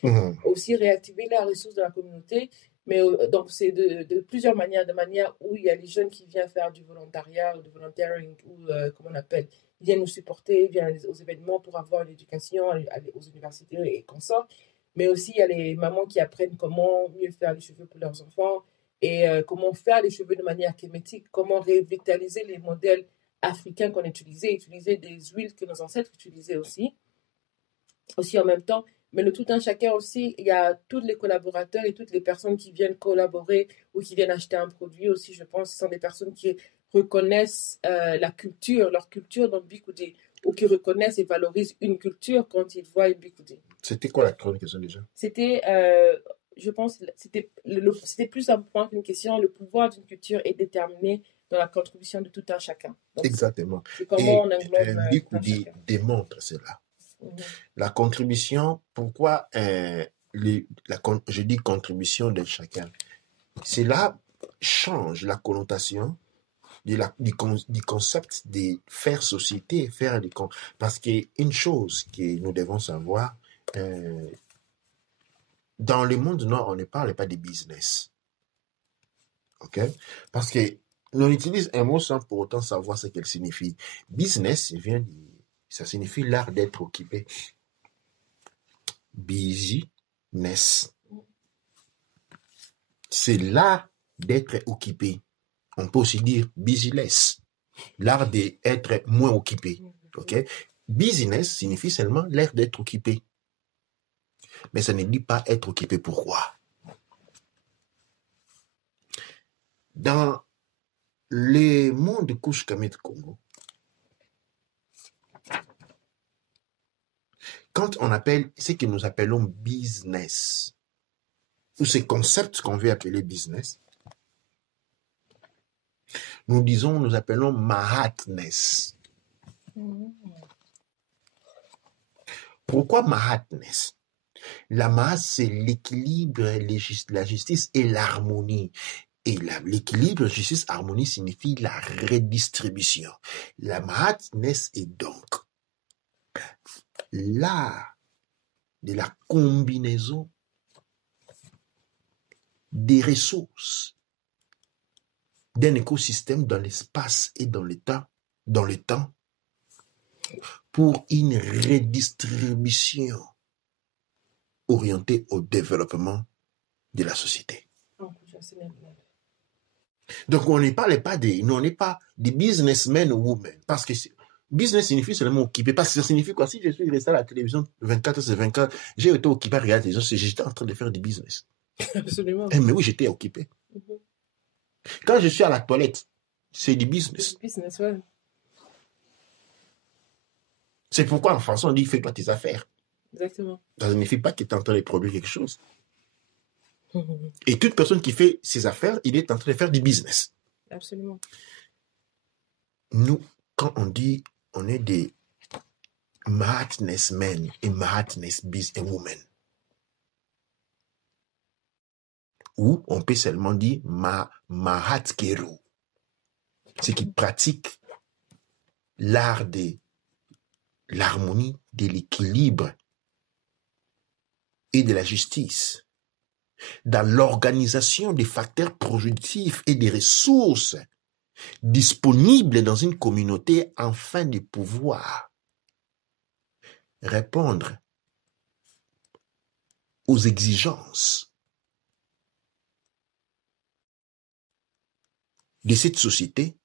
Aussi réactiver la ressource de la communauté, mais donc c'est de plusieurs manières, de manière où il y a les jeunes qui viennent faire du volontariat ou du volunteering, ou comment on appelle, ils viennent nous supporter, viennent aux événements pour avoir une éducation, aller aux universités et consorts, mais aussi il y a les mamans qui apprennent comment mieux faire les cheveux pour leurs enfants, et comment faire les cheveux de manière kémétique, comment revitaliser les modèles africains qu'on utilisait, utiliser des huiles que nos ancêtres utilisaient aussi en même temps. Mais le tout un chacun aussi, il y a tous les collaborateurs et toutes les personnes qui viennent collaborer ou qui viennent acheter un produit aussi, je pense, ce sont des personnes qui reconnaissent leur culture dans Mbikoudi, ou qui reconnaissent et valorisent une culture quand ils voient Mbikoudi. C'était quoi la grande question déjà? C'était, je pense, c'était plus un point qu'une question. Le pouvoir d'une culture est déterminé dans la contribution de tout un chacun. Donc, exactement. C'est comment on englobe Mbikoudi démontre cela. La contribution, pourquoi je dis contribution de chacun? Cela change la connotation du concept de faire société, parce qu'une chose que nous devons savoir, dans le monde nord, on ne parle pas de business. OK? Parce que l'on utilise un mot sans pour autant savoir ce qu'elle signifie. Business, ça signifie l'art d'être occupé. Business. C'est l'art d'être occupé. On peut aussi dire business. L'art d'être moins occupé. OK? Business signifie seulement l'art d'être occupé. Mais ça ne dit pas être occupé. Pourquoi? Dans le monde de Kush-Kamit Congo, quand on appelle ce que nous appelons business, ou ces concepts qu'on veut appeler business, nous appelons mahatness. Pourquoi mahatness? La mahat, c'est l'équilibre, la justice et l'harmonie. Et l'équilibre, justice, harmonie signifie la redistribution. La mahatness est donc l'art de la combinaison des ressources d'un écosystème dans l'espace et dans le temps, pour une redistribution orientée au développement de la société. Donc, on ne parle pas on n'est pas des businessmen ou women, parce que business signifie seulement occupé, parce que ça signifie quoi? Si je suis resté à la télévision 24 sur 24, j'ai été occupé à regarder les autres, j'étais en train de faire du business. Absolument. Mais oui, j'étais occupé. Quand je suis à la toilette, c'est du business. C'est du business, ouais. C'est pourquoi en français on dit fais-toi tes affaires. Exactement. Ça ne signifie pas qu'il est en train de produire quelque chose. Et toute personne qui fait ses affaires, il est en train de faire du business. Absolument. Nous, quand on dit on est des Mahatness men et Mahatness women. Ou on peut seulement dire Mahatkeru. Ceux qui pratiquent l'art de l'harmonie, de l'équilibre et de la justice dans l'organisation des facteurs productifs et des ressources disponibles dans une communauté afin de pouvoir répondre aux exigences de cette société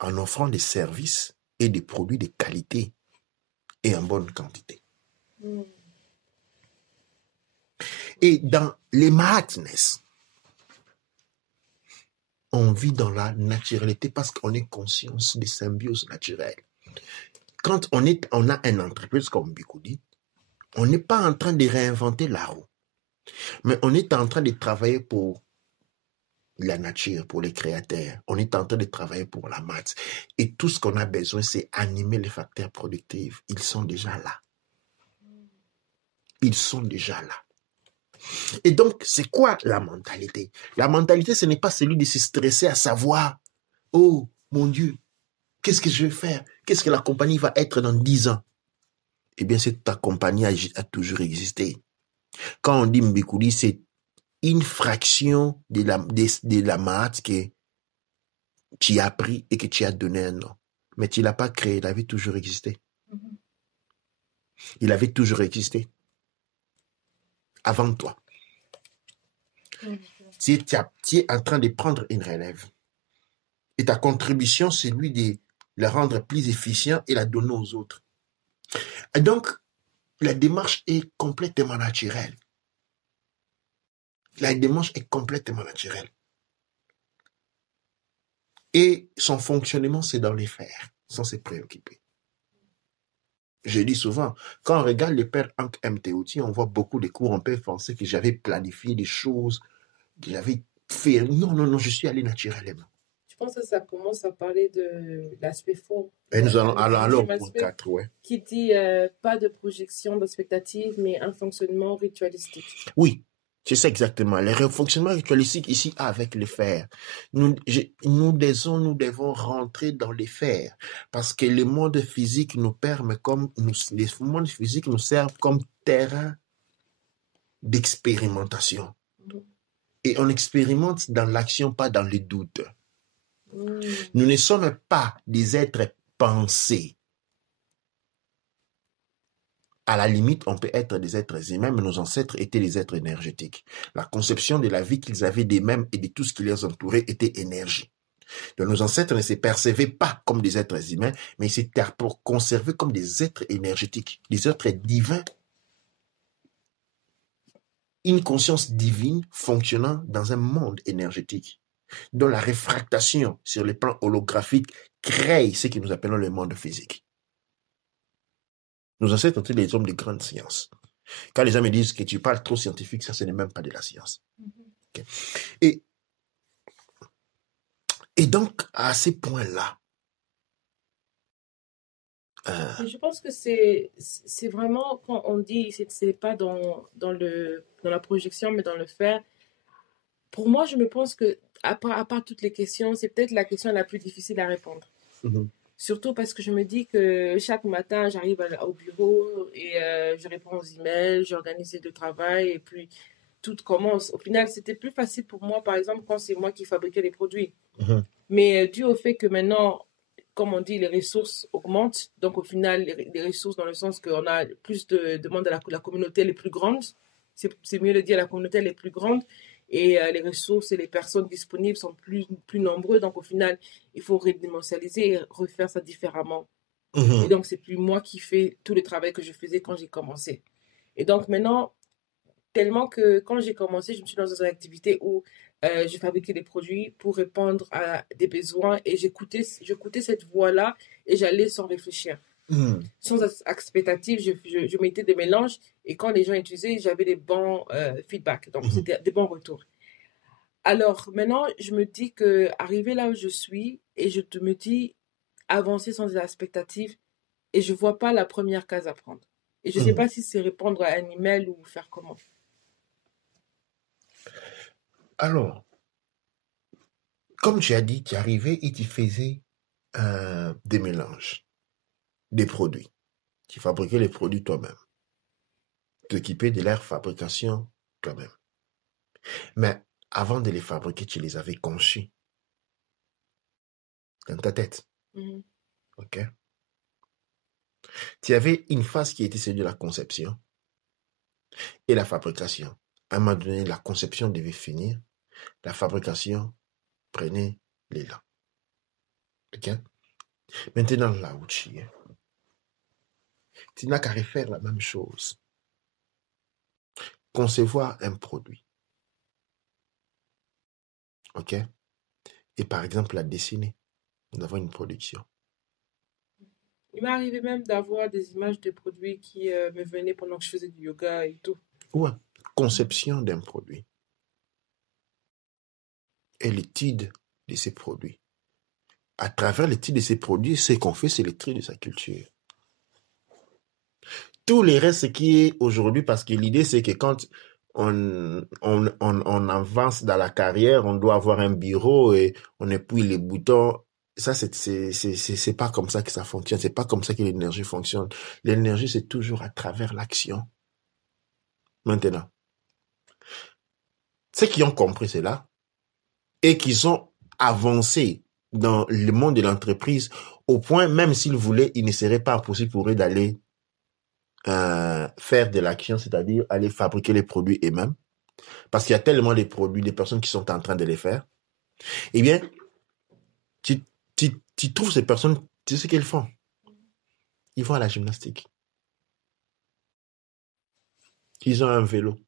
en offrant des services et des produits de qualité et en bonne quantité. Et dans les Mahatness, on vit dans la naturalité parce qu'on est conscience des symbioses naturelles. Quand on a une entreprise comme Bikoudi, on n'est pas en train de réinventer la roue, mais on est en train de travailler pour la nature, pour les créateurs. On est en train de travailler pour la maths. Et tout ce qu'on a besoin, c'est animer les facteurs productifs. Ils sont déjà là. Ils sont déjà là. Et donc, c'est quoi la mentalité? La mentalité, ce n'est pas celui de se stresser à savoir, oh, mon Dieu, qu'est-ce que je vais faire? Qu'est-ce que la compagnie va être dans 10 ans? Eh bien, ta compagnie a toujours existé. Quand on dit Mbikoudi, c'est une fraction de la maths que tu as appris et que tu as donné un nom. Mais tu ne l'as pas créé, il avait toujours existé. Il avait toujours existé avant toi. Tu es en train de prendre une relève. Et ta contribution, c'est lui de la rendre plus efficient et la donner aux autres. Et donc, la démarche est complètement naturelle. La démarche est complètement naturelle. Et son fonctionnement, c'est dans les faire, sans se préoccuper. Je dis souvent, quand on regarde le père Hank M. Teouti, on voit beaucoup de cours, on peut penser que j'avais planifié des choses, que j'avais fait. Non, je suis allé naturellement. Je pense que ça commence à parler de l'aspect faux. Et nous allons alors pour 4, ouais. Qui dit pas de projection, d'expectative, mais un fonctionnement ritualistique. Oui, c'est ça exactement. Le fonctionnement ritualistique ici avec les fers. Nous devons rentrer dans les fers parce que le monde physique nous permet les mondes physiques nous servent comme terrain d'expérimentation. Et on expérimente dans l'action, pas dans les doutes. Nous ne sommes pas des êtres pensés. À la limite, on peut être des êtres humains, mais nos ancêtres étaient des êtres énergétiques. La conception de la vie qu'ils avaient d'eux-mêmes et de tout ce qui les entourait était énergie. Donc, nos ancêtres ne se percevaient pas comme des êtres humains, mais ils s'étaient conservés comme des êtres énergétiques, des êtres divins. Une conscience divine fonctionnant dans un monde énergétique, dont la réfractation sur les plans holographiques crée ce que nous appelons le monde physique. Nos ancêtres étaient des hommes de grande science. Quand les gens me disent que tu parles trop scientifique, ça, ce n'est même pas de la science. Okay. Et donc, à ces points-là, je pense que c'est vraiment, quand on dit, c'est pas dans la projection, mais dans le faire. Pour moi, je me pense que, à part toutes les questions, c'est peut-être la question la plus difficile à répondre. Surtout parce que je me dis que chaque matin, j'arrive au bureau et je réponds aux emails, j'organise le travail et puis tout commence. Au final, c'était plus facile pour moi, par exemple, quand c'est moi qui fabriquais les produits. Mais dû au fait que maintenant, comme on dit, les ressources augmentent. Donc, au final, les ressources dans le sens qu'on a plus de demandes à la communauté les plus grandes. C'est mieux de dire la communauté les plus grande. Et les ressources et les personnes disponibles sont plus nombreux. Donc, au final, il faut redimensionnaliser et refaire ça différemment. Et donc, c'est plus moi qui fais tout le travail que je faisais quand j'ai commencé. Et donc, maintenant, tellement que quand j'ai commencé, je me suis dans une activité où je fabriquais des produits pour répondre à des besoins et j'écoutais cette voix-là et j'allais sans réfléchir. Sans expectative, je mettais des mélanges et quand les gens utilisaient, j'avais des bons feedbacks. Donc, c'était des bons retours. Alors, maintenant, je me dis que arriver là où je suis et me dis avancer sans expectative, et je vois pas la première case à prendre. Et je sais pas si c'est répondre à un email ou faire comment. Alors, comme tu as dit, tu arrivais et tu faisais des mélanges, des produits. Tu fabriquais les produits toi-même. T'occupais de leur fabrication toi-même. Mais avant de les fabriquer, tu les avais conçus dans ta tête. Mhm. OK? Tu avais une phase qui était celle de la conception et la fabrication. À un moment donné, la conception devait finir. La fabrication prenait l'élan. OK? Maintenant, là où tu es, tu n'as qu'à refaire la même chose. Concevoir un produit. OK? Et par exemple, la dessiner. Nous avons une production. Il m'est arrivé même d'avoir des images de produits qui me venaient pendant que je faisais du yoga et tout. Ouais. Conception d'un produit. Et l'étude de ces produits. À travers l'étude de ces produits, ce qu'on fait, c'est l'étude de sa culture. Tout le reste qui est aujourd'hui, parce que l'idée, c'est que quand on avance dans la carrière, on doit avoir un bureau et on appuie les boutons. Ça, c'est pas comme ça que ça fonctionne. C'est pas comme ça que l'énergie fonctionne. L'énergie, c'est toujours à travers l'action. Maintenant, ceux qui ont compris cela et qui ont avancé dans le monde de l'entreprise, au point, même s'ils voulaient, il ne serait pas possible pour eux d'aller faire de l'action, c'est-à-dire aller fabriquer les produits eux-mêmes, parce qu'il y a tellement de produits, des personnes qui sont en train de les faire, eh bien, tu, tu trouves ces personnes, tu sais ce qu'elles font? Ils vont à la gymnastique. Ils ont un vélo.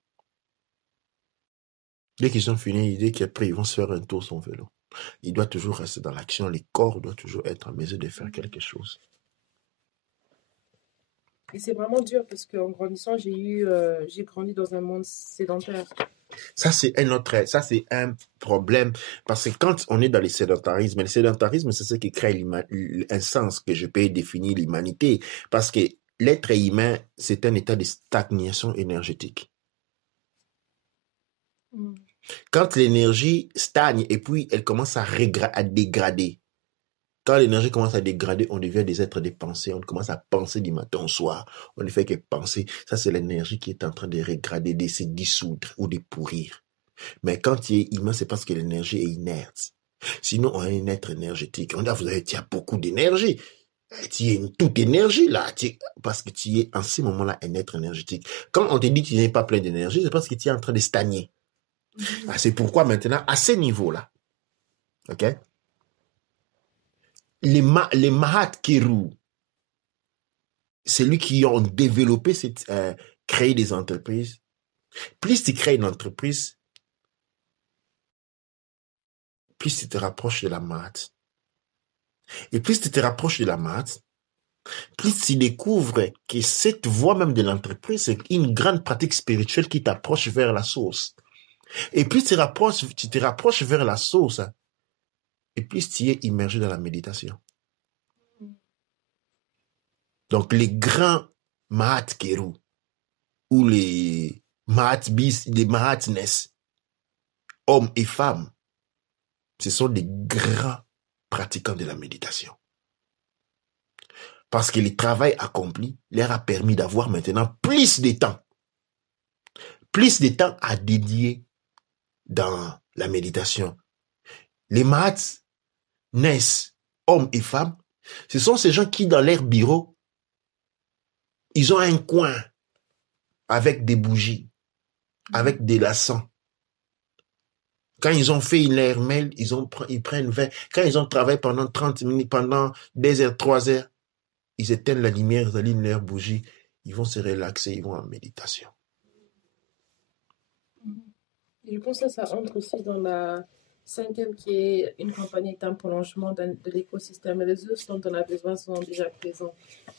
Dès qu'ils ont fini, dès qu'après, ils vont se faire un tour sur vélo. Il doit toujours rester dans l'action. Les corps doivent toujours être en mesure de faire quelque chose. Et c'est vraiment dur parce qu'en grandissant, j'ai grandi dans un monde sédentaire. Ça, c'est un problème. Parce que quand on est dans le sédentarisme, c'est ce qui crée un sens que je peux définir l'humanité. Parce que l'être humain, c'est un état de stagnation énergétique. Mm. Quand l'énergie stagne et puis elle commence à dégrader, quand l'énergie commence à dégrader, on devient des êtres de pensée. On commence à penser du matin au soir. On ne fait que penser. Ça, c'est l'énergie qui est en train de régrader, de se dissoudre ou de pourrir. Mais quand tu es humain, c'est parce que l'énergie est inerte. Sinon, on est un être énergétique. On dit, tu as beaucoup d'énergie. Tu es toute énergie là. Parce que tu es en ce moment-là un être énergétique. Quand on te dit que tu n'es pas plein d'énergie, c'est parce que tu es en train de stagner. C'est pourquoi maintenant, à ce niveau-là, ok, les Mahat Keru, celui qui ont développé créé des entreprises. Plus tu crées une entreprise, plus tu te rapproches de la Mahat. Et plus tu te rapproches de la Mahat, plus tu découvres que cette voie même de l'entreprise, c'est une grande pratique spirituelle qui t'approche vers la source. Et plus tu te rapproches vers la source, et plus tu es immergé dans la méditation. Donc les grands Mahat Keru, ou les Mahatness, hommes et femmes, ce sont des grands pratiquants de la méditation. Parce que le travail accompli leur a permis d'avoir maintenant plus de temps à dédier dans la méditation. Les Mahats naissent, hommes et femmes, ce sont ces gens qui, dans leur bureau, ils ont un coin avec des bougies, avec des laçons. Quand ils ont fait leur mail, ils prennent 20. Quand ils ont travaillé pendant 30 minutes, pendant 2 heures, 3 heures, ils éteignent la lumière, ils allument leur bougie, ils vont se relaxer, ils vont en méditation. Je pense que ça entre aussi dans la cinquième qui est une compagnie est un prolongement de l'écosystème. Les ressources dont on a besoin sont déjà présents.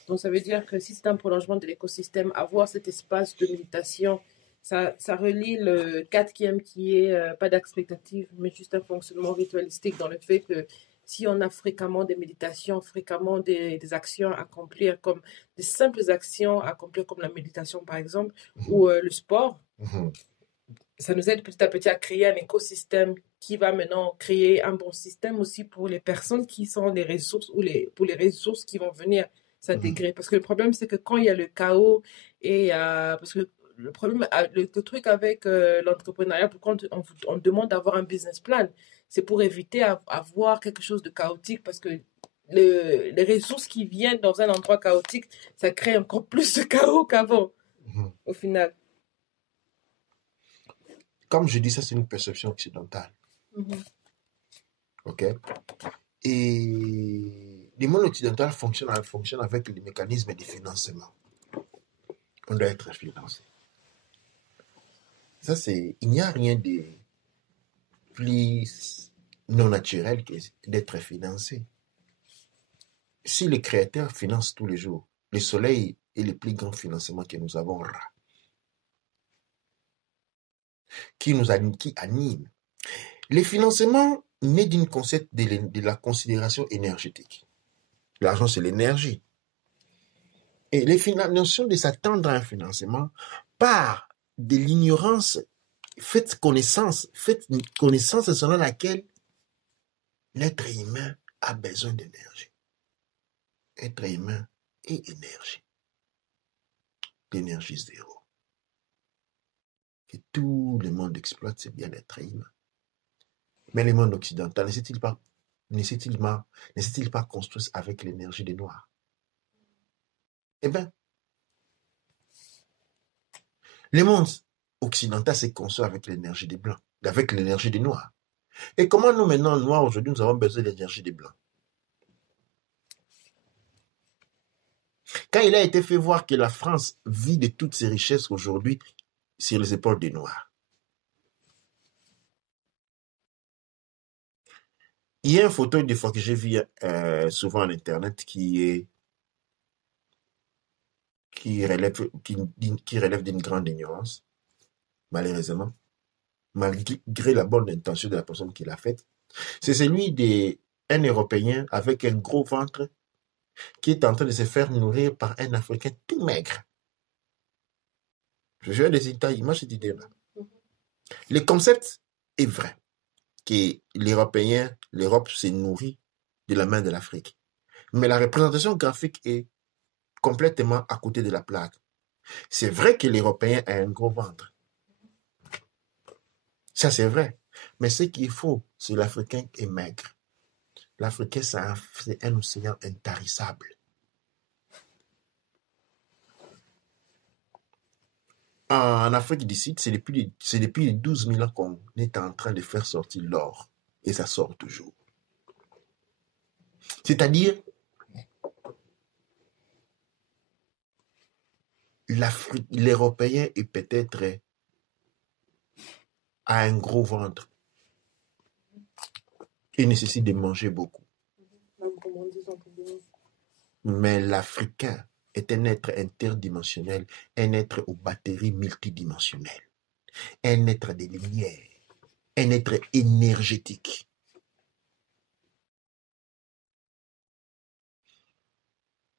Donc ça veut dire que si c'est un prolongement de l'écosystème, avoir cet espace de méditation, ça relie le quatrième qui est pas d'expectative, mais juste un fonctionnement ritualistique dans le fait que si on a fréquemment des méditations, fréquemment des actions à accomplir, comme des simples actions à accomplir, comme la méditation par exemple, ou le sport, ça nous aide petit à petit à créer un écosystème qui va maintenant créer un bon système aussi pour les personnes qui sont les ressources ou pour les ressources qui vont venir s'intégrer. Parce que le problème, c'est que quand il y a le chaos parce que le problème, le truc avec l'entrepreneuriat, pourquoi on demande d'avoir un business plan, c'est pour éviter avoir quelque chose de chaotique parce que les ressources qui viennent dans un endroit chaotique, ça crée encore plus de chaos qu'avant, au final. Comme je dis, ça c'est une perception occidentale. OK? Et le monde occidental fonctionne avec les mécanismes de financement. On doit être financé. Ça, il n'y a rien de plus non naturel que d'être financé. Si le Créateur finance tous les jours, le soleil est le plus grand financement que nous avons, qui anime. Le financement naît d'un concept de la considération énergétique. L'argent, c'est l'énergie. Et la notion de s'attendre à un financement part de l'ignorance, faite connaissance selon laquelle l'être humain a besoin d'énergie. Être humain et énergie. L'énergie zéro. Que tout le monde exploite, c'est bien l'être humain. Mais le monde occidental ne s'est-il pas construit avec l'énergie des Noirs? Eh bien, le monde occidental s'est construit avec l'énergie des Blancs, avec l'énergie des Noirs. Et comment nous, maintenant, Noirs, aujourd'hui, nous avons besoin de l'énergie des Blancs? Quand il a été fait voir que la France vit de toutes ses richesses aujourd'hui sur les épaules des Noirs. Il y a une photo des fois que j'ai vue souvent en Internet qui relève d'une grande ignorance, malheureusement, malgré la bonne intention de la personne qui l'a faite. C'est celui d'un Européen avec un gros ventre qui est en train de se faire nourrir par un Africain tout maigre. Je vais des images cette idée-là. Le concept est vrai, que l'Europe se nourrit de la main de l'Afrique. Mais la représentation graphique est complètement à côté de la plaque. C'est vrai que l'Européen a un gros ventre. Ça, c'est vrai. Mais ce qu'il faut, c'est l'Africain est maigre. L'Africain, c'est un océan intarissable. En Afrique du Sud, c'est depuis 12 000 ans qu'on est en train de faire sortir l'or. Et ça sort toujours. C'est-à-dire, l'Européen est peut-être a un gros ventre et nécessite de manger beaucoup. Mais l'Africain est un être interdimensionnel, un être aux batteries multidimensionnelles, un être de lumière, un être énergétique.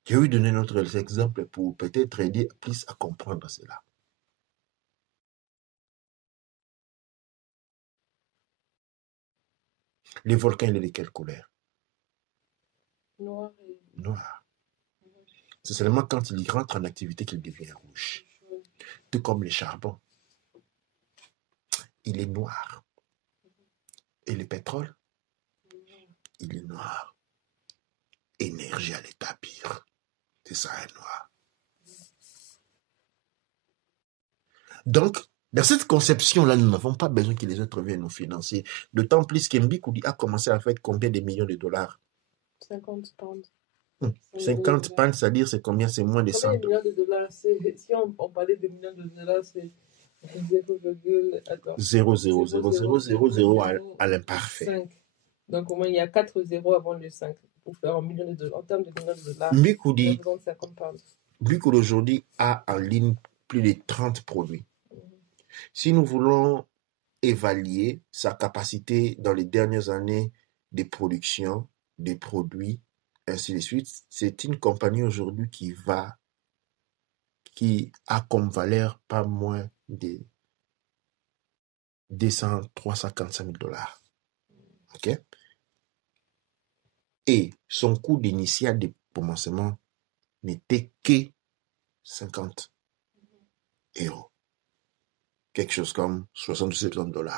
Je vais vous donner notre exemple pour peut-être aider plus à comprendre cela. Les volcans, il est de quelle couleur? Noir. Noir. C'est seulement quand il rentre en activité qu'il devient rouge. Tout comme le charbon. Il est noir. Et le pétrole, il est noir. Énergie à l'état pire. C'est ça, un noir. Donc, dans cette conception-là, nous n'avons pas besoin que les autres viennent nous financer. D'autant plus qu'Mbikoudi a commencé à faire combien de millions de dollars? 50 pounds. 50 pounds, c'est-à-dire c'est combien? C'est moins de 100 $100. Combien de millions de dollars? Si on parlait de millions de dollars, c'est 0,00000 à l'imparfait. Donc au moins il y a 4 zéros avant le 5 pour faire en millions de dollars. En termes de millions de dollars, Mbikoudi aujourd'hui a en ligne plus de 30 produits. Si nous voulons évaluer sa capacité dans les dernières années de production, des produits, ainsi de suite. C'est une compagnie aujourd'hui qui a comme valeur pas moins de 345 000 $. OK? Et son coût d'initial de commencement n'était que 50 €. Quelque chose comme 60 $.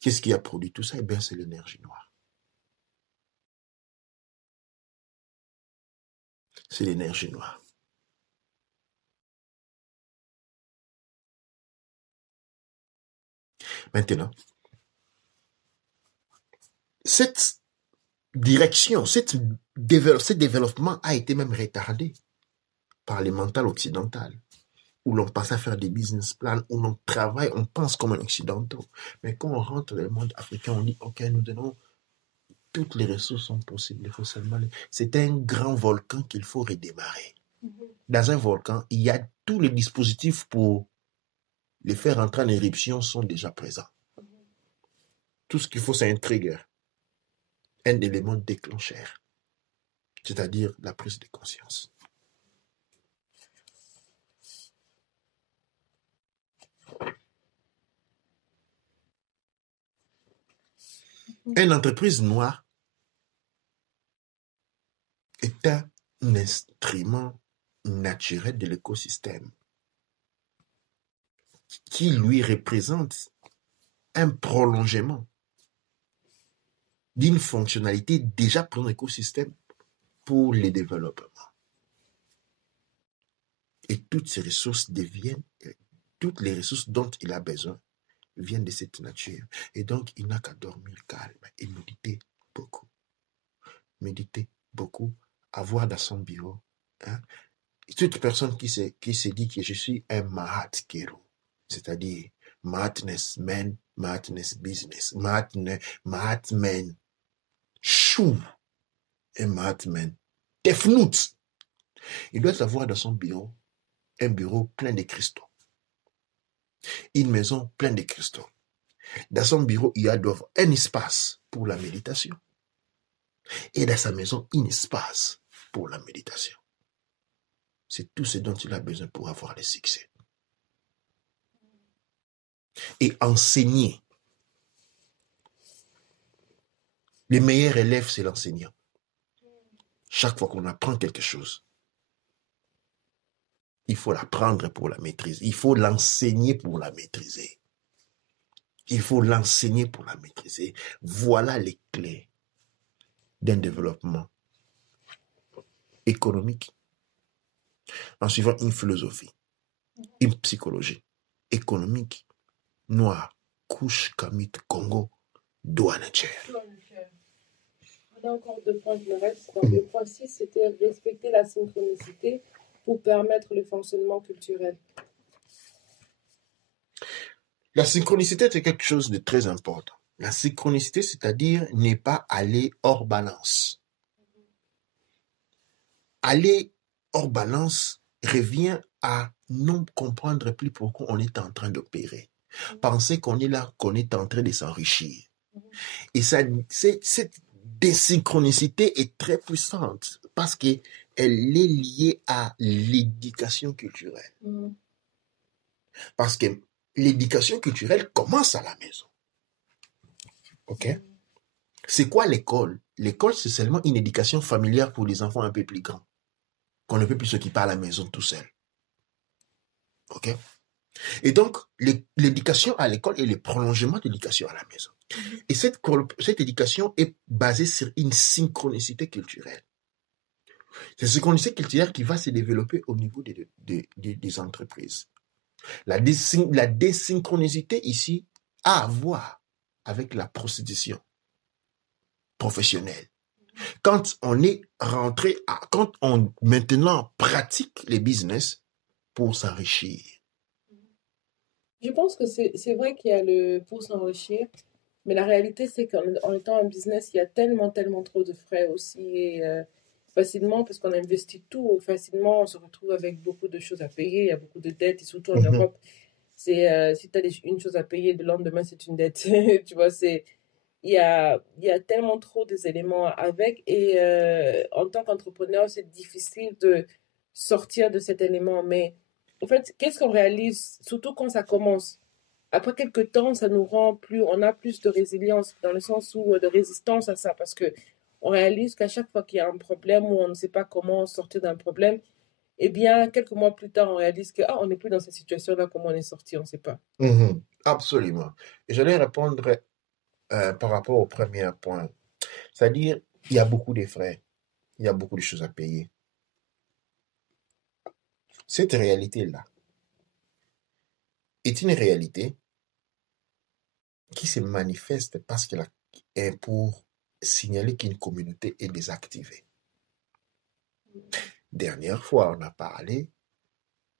Qu'est-ce qui a produit tout ça? Eh bien, c'est l'énergie noire. C'est l'énergie noire. Maintenant, cette direction, ce développement a été même retardé par les mentales occidentales, où l'on passe à faire des business plans, où l'on travaille, on pense comme un occidentaux. Mais quand on rentre dans le monde africain, on dit, OK, nous donnons toutes les ressources sont possibles, il faut seulement... C'est un grand volcan qu'il faut redémarrer. Dans un volcan, il y a tous les dispositifs pour les faire entrer en éruption sont déjà présents. Tout ce qu'il faut, c'est un trigger, un élément déclencheur, c'est-à-dire la prise de conscience. Une entreprise noire est un instrument naturel de l'écosystème qui lui représente un prolongement d'une fonctionnalité déjà pour l'écosystème pour le développement. Et toutes ces ressources toutes les ressources dont il a besoin viennent de cette nature. Et donc, il n'a qu'à dormir calme et méditer beaucoup. Méditer beaucoup, avoir dans son bureau. Toute personne qui se dit que je suis un Mahat Kero, c'est-à-dire Mahatness Man, Mahatness Business, Mahatman Chou et Mahatman Tefnout. Il doit avoir dans son bureau un bureau plein de cristaux. Une maison pleine de cristaux. Dans son bureau, il y a un espace pour la méditation. Et dans sa maison, un espace pour la méditation. C'est tout ce dont il a besoin pour avoir le succès. Et enseigner. Le meilleur élève, c'est l'enseignant. Chaque fois qu'on apprend quelque chose, il faut l'apprendre pour la maîtriser. Il faut l'enseigner pour la maîtriser. Il faut l'enseigner pour la maîtriser. Voilà les clés d'un développement économique en suivant une philosophie, une psychologie économique noire, couche, Kamit, Congo, Douanacher. On a encore 2 points qui me restent. Donc, le point 6, c'était respecter la synchronicité pour permettre le fonctionnement culturel. La synchronicité, c'est quelque chose de très important. La synchronicité, c'est-à-dire ne pas aller hors balance. Aller hors balance revient à non comprendre plus pourquoi on est en train d'opérer. Penser qu'on est là, qu'on est en train de s'enrichir. Et cette désynchronicité est très puissante parce qu'elle est liée à l'éducation culturelle. Parce que l'éducation culturelle commence à la maison. OK? C'est quoi l'école? L'école, c'est seulement une éducation familiale pour les enfants un peu plus grands, qu'on ne peut plus s'occuper à la maison tout seul. OK? Et donc, l'éducation à l'école est le prolongement de l'éducation à la maison. Et cette éducation est basée sur une synchronicité culturelle. C'est cette synchronicité culturelle qui va se développer au niveau des entreprises. La désynchronicité ici a à voir avec la prostitution professionnelle. Quand on est rentré quand on maintenant pratique les business pour s'enrichir. Je pense que c'est vrai qu'il y a le pour s'enrichir, mais la réalité, c'est qu'en étant un business, il y a tellement trop de frais aussi. Et facilement, parce qu'on investit tout, facilement, on se retrouve avec beaucoup de choses à payer. Il y a beaucoup de dettes, et surtout en Europe. Si tu as une chose à payer, le lendemain, c'est une dette. Tu vois, il y a tellement trop des éléments avec et en tant qu'entrepreneur, c'est difficile de sortir de cet élément. Mais en fait, qu'est-ce qu'on réalise, surtout quand ça commence? Après quelques temps, ça nous rend plus, on a plus de résilience dans le sens où de résistance à ça parce que on réalise qu'à chaque fois qu'il y a un problème ou on ne sait pas comment sortir d'un problème, eh bien, quelques mois plus tard, on réalise que on n'est plus dans cette situation-là, comment on est sorti, on ne sait pas. Absolument. Et j'allais répondre par rapport au premier point. C'est-à-dire, il y a beaucoup de frais, il y a beaucoup de choses à payer. Cette réalité-là est une réalité qui se manifeste parce qu'elle est pour signaler qu'une communauté est désactivée. Dernière fois, on a parlé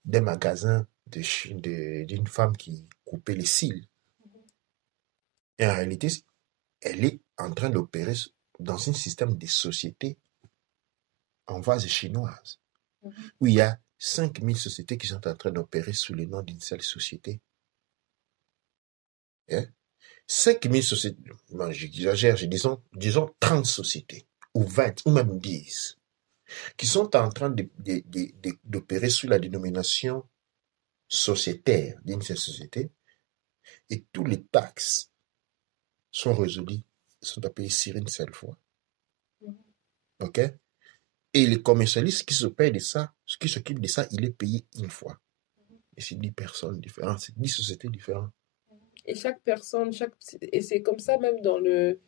des magasins d'une femme qui coupait les cils. Et en réalité, elle est en train d'opérer dans un système de société en vase chinoise, où il y a 5000 sociétés qui sont en train d'opérer sous le nom d'une seule société. 5000 sociétés, j'exagère, disons 30 sociétés, ou 20, ou même 10, qui sont en train d'opérer sous la dénomination sociétaire d'une seule société, et tous les taxes sont résolues, sont à payer sur une seule fois. OK? Et les commercialistes qui s'occupent de ça, il est payé une fois. Et c'est 10 personnes différentes, c'est 10 sociétés différentes. Et chaque personne, et c'est comme ça même dans le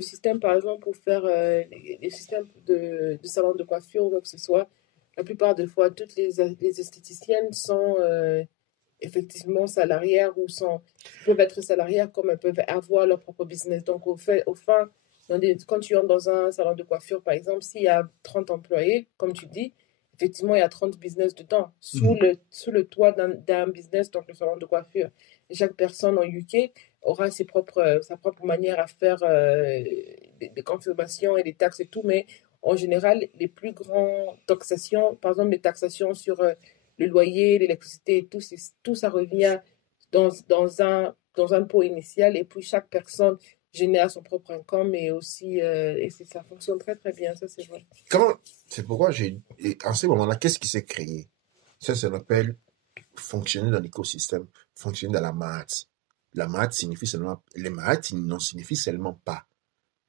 système, par exemple, pour faire les systèmes de salon de coiffure ou quoi que ce soit, la plupart des fois, toutes les esthéticiennes sont effectivement salariées ou peuvent être salariées comme elles peuvent avoir leur propre business. Donc, quand tu entres dans un salon de coiffure, par exemple, s'il y a 30 employés, comme tu dis, effectivement, il y a 30 business dedans, sous le toit d'un business, donc le salon de coiffure. Et chaque personne en UK aura sa propre manière à faire des confirmations et des taxes et tout, mais en général, les plus grandes taxations, par exemple, les taxations sur le loyer, l'électricité et tout ça revient dans un pot initial et puis chaque personne génère son propre income et aussi, ça fonctionne très très bien, ça c'est vrai. C'est pourquoi en ce moment-là, qu'est-ce qui s'est créé? Ça s'appelle fonctionner dans l'écosystème, fonctionner dans la maths. La maths signifie seulement, les maths n'en signifient seulement pas.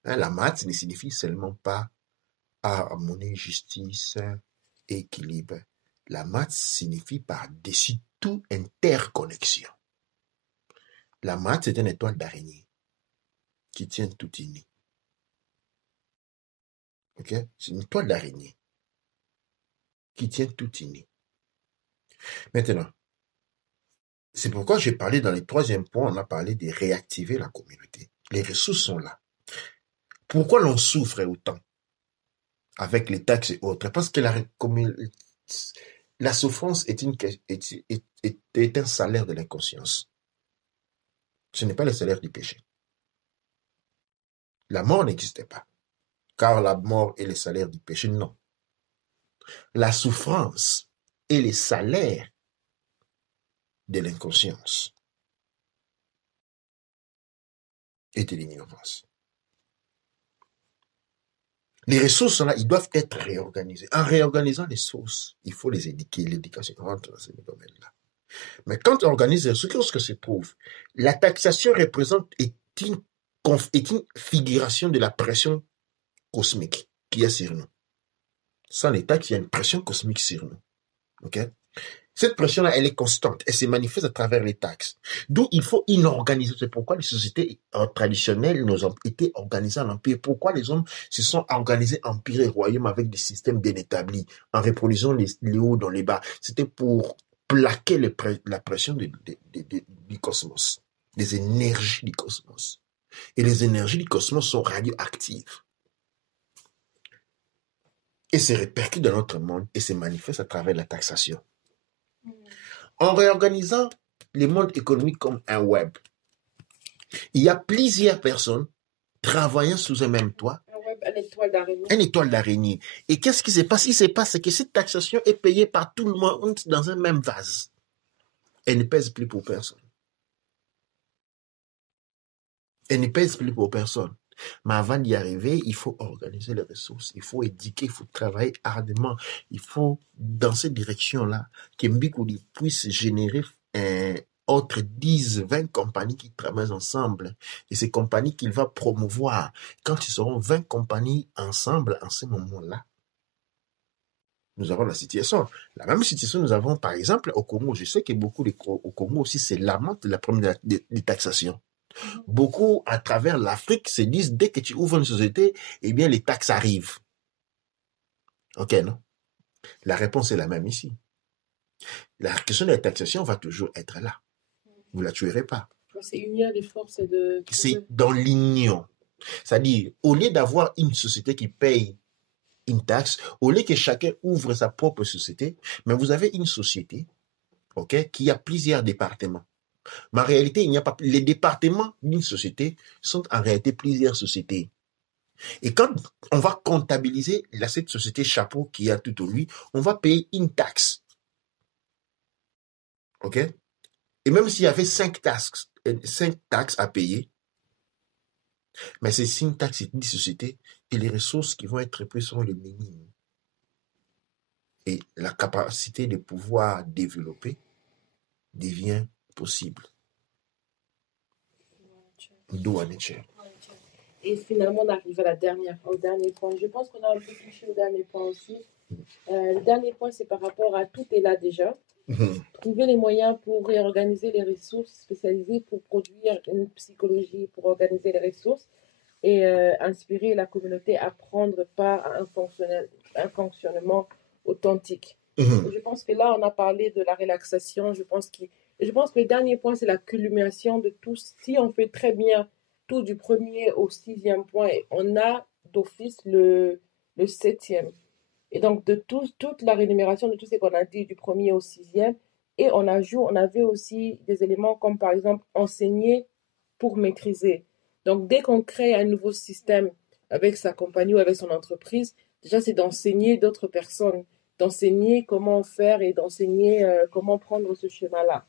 La maths ne signifie seulement pas harmonie, justice, équilibre. La maths signifie par-dessus tout interconnexion. La maths, c'est une étoile d'araignée qui tient tout unie. OK? C'est une étoile d'araignée qui tient tout unie. Maintenant, c'est pourquoi j'ai parlé dans les troisième point, on a parlé de réactiver la communauté. Les ressources sont là. Pourquoi l'on souffre autant avec les taxes et autres? Parce que la souffrance est un salaire de l'inconscience. Ce n'est pas le salaire du péché. La mort n'existait pas, car la mort est le salaire du péché. Non. La souffrance est le salaire de l'inconscience et de l'ignorance. Les ressources sont là, ils doivent être réorganisées. En réorganisant les sources, il faut les éduquer. L'éducation rentre dans ce domaine-là. Mais quand on organise les ressources, qu'est-ce que se prouve? La taxation est une figuration de la pression cosmique qu'il y a sur nous. Sans les taxes, il y a une pression cosmique sur nous. OK? Cette pression-là, elle est constante. Elle se manifeste à travers les taxes. D'où il faut une organisation. C'est pourquoi les sociétés traditionnelles nous ont été organisées en empire. Pourquoi les hommes se sont organisés empire et royaume avec des systèmes bien établis, en reproduisant les hauts dans les bas. C'était pour plaquer la pression du cosmos, des énergies du cosmos. Et les énergies du cosmos sont radioactives. Et se répercutent dans notre monde et se manifestent à travers la taxation. En réorganisant le monde économique comme un web, il y a plusieurs personnes travaillant sous un même toit. Un web, une étoile d'araignée. Une étoile d'araignée. Et qu'est-ce qui se passe? Ce qui se passe, c'est que cette taxation est payée par tout le monde dans un même vase. Elle ne pèse plus pour personne. Elle ne pèse plus pour personne. Mais avant d'y arriver, il faut organiser les ressources, il faut éduquer, il faut travailler ardemment. Il faut, dans cette direction-là, que Mbikoudi puisse générer autres 10, 20 compagnies qui travaillent ensemble. Et ces compagnies qu'il va promouvoir, quand ils seront 20 compagnies ensemble en ce moment-là, nous avons la situation. La même situation, nous avons par exemple au Congo. Je sais que beaucoup au Congo aussi, c'est lamentent la problème des taxations. Beaucoup à travers l'Afrique se disent dès que tu ouvres une société, eh bien les taxes arrivent. Ok, non? La réponse est la même ici. La question de la taxation va toujours être là. Vous ne la tuerez pas. C'est unir les forces et de... C'est dans l'union. C'est-à-dire, au lieu d'avoir une société qui paye une taxe, au lieu que chacun ouvre sa propre société, mais vous avez une société, ok, qui a plusieurs départements. Mais en réalité, il n'y a pas. Les départements d'une société sont en réalité plusieurs sociétés. Et quand on va comptabiliser cette société chapeau qui a tout au lui, on va payer une taxe. OK? Et même s'il y avait 5 taxes à payer, mais c'est 5 taxes et 10 sociétés, et les ressources qui vont être prises seront les minimes. Et la capacité de pouvoir développer devient possible. D'où à nature. Et finalement, on arrive à au dernier point. Je pense qu'on a un peu touché au dernier point aussi. Le dernier point, c'est par rapport à tout est là déjà. Trouver les moyens pour réorganiser les ressources spécialisées pour produire une psychologie, pour organiser les ressources et inspirer la communauté à prendre part à un fonctionnement authentique. Je pense que là, on a parlé de la relaxation. Je pense que le dernier point, c'est la culmination de tout. Si on fait très bien tout du premier au 6e point, on a d'office le 7e. Et donc, de toute la rémunération de tout ce qu'on a dit du premier au 6e, et on avait aussi des éléments comme par exemple enseigner pour maîtriser. Donc, dès qu'on crée un nouveau système avec sa compagnie ou avec son entreprise, déjà, c'est d'enseigner d'autres personnes, d'enseigner comment faire et d'enseigner comment prendre ce schéma-là.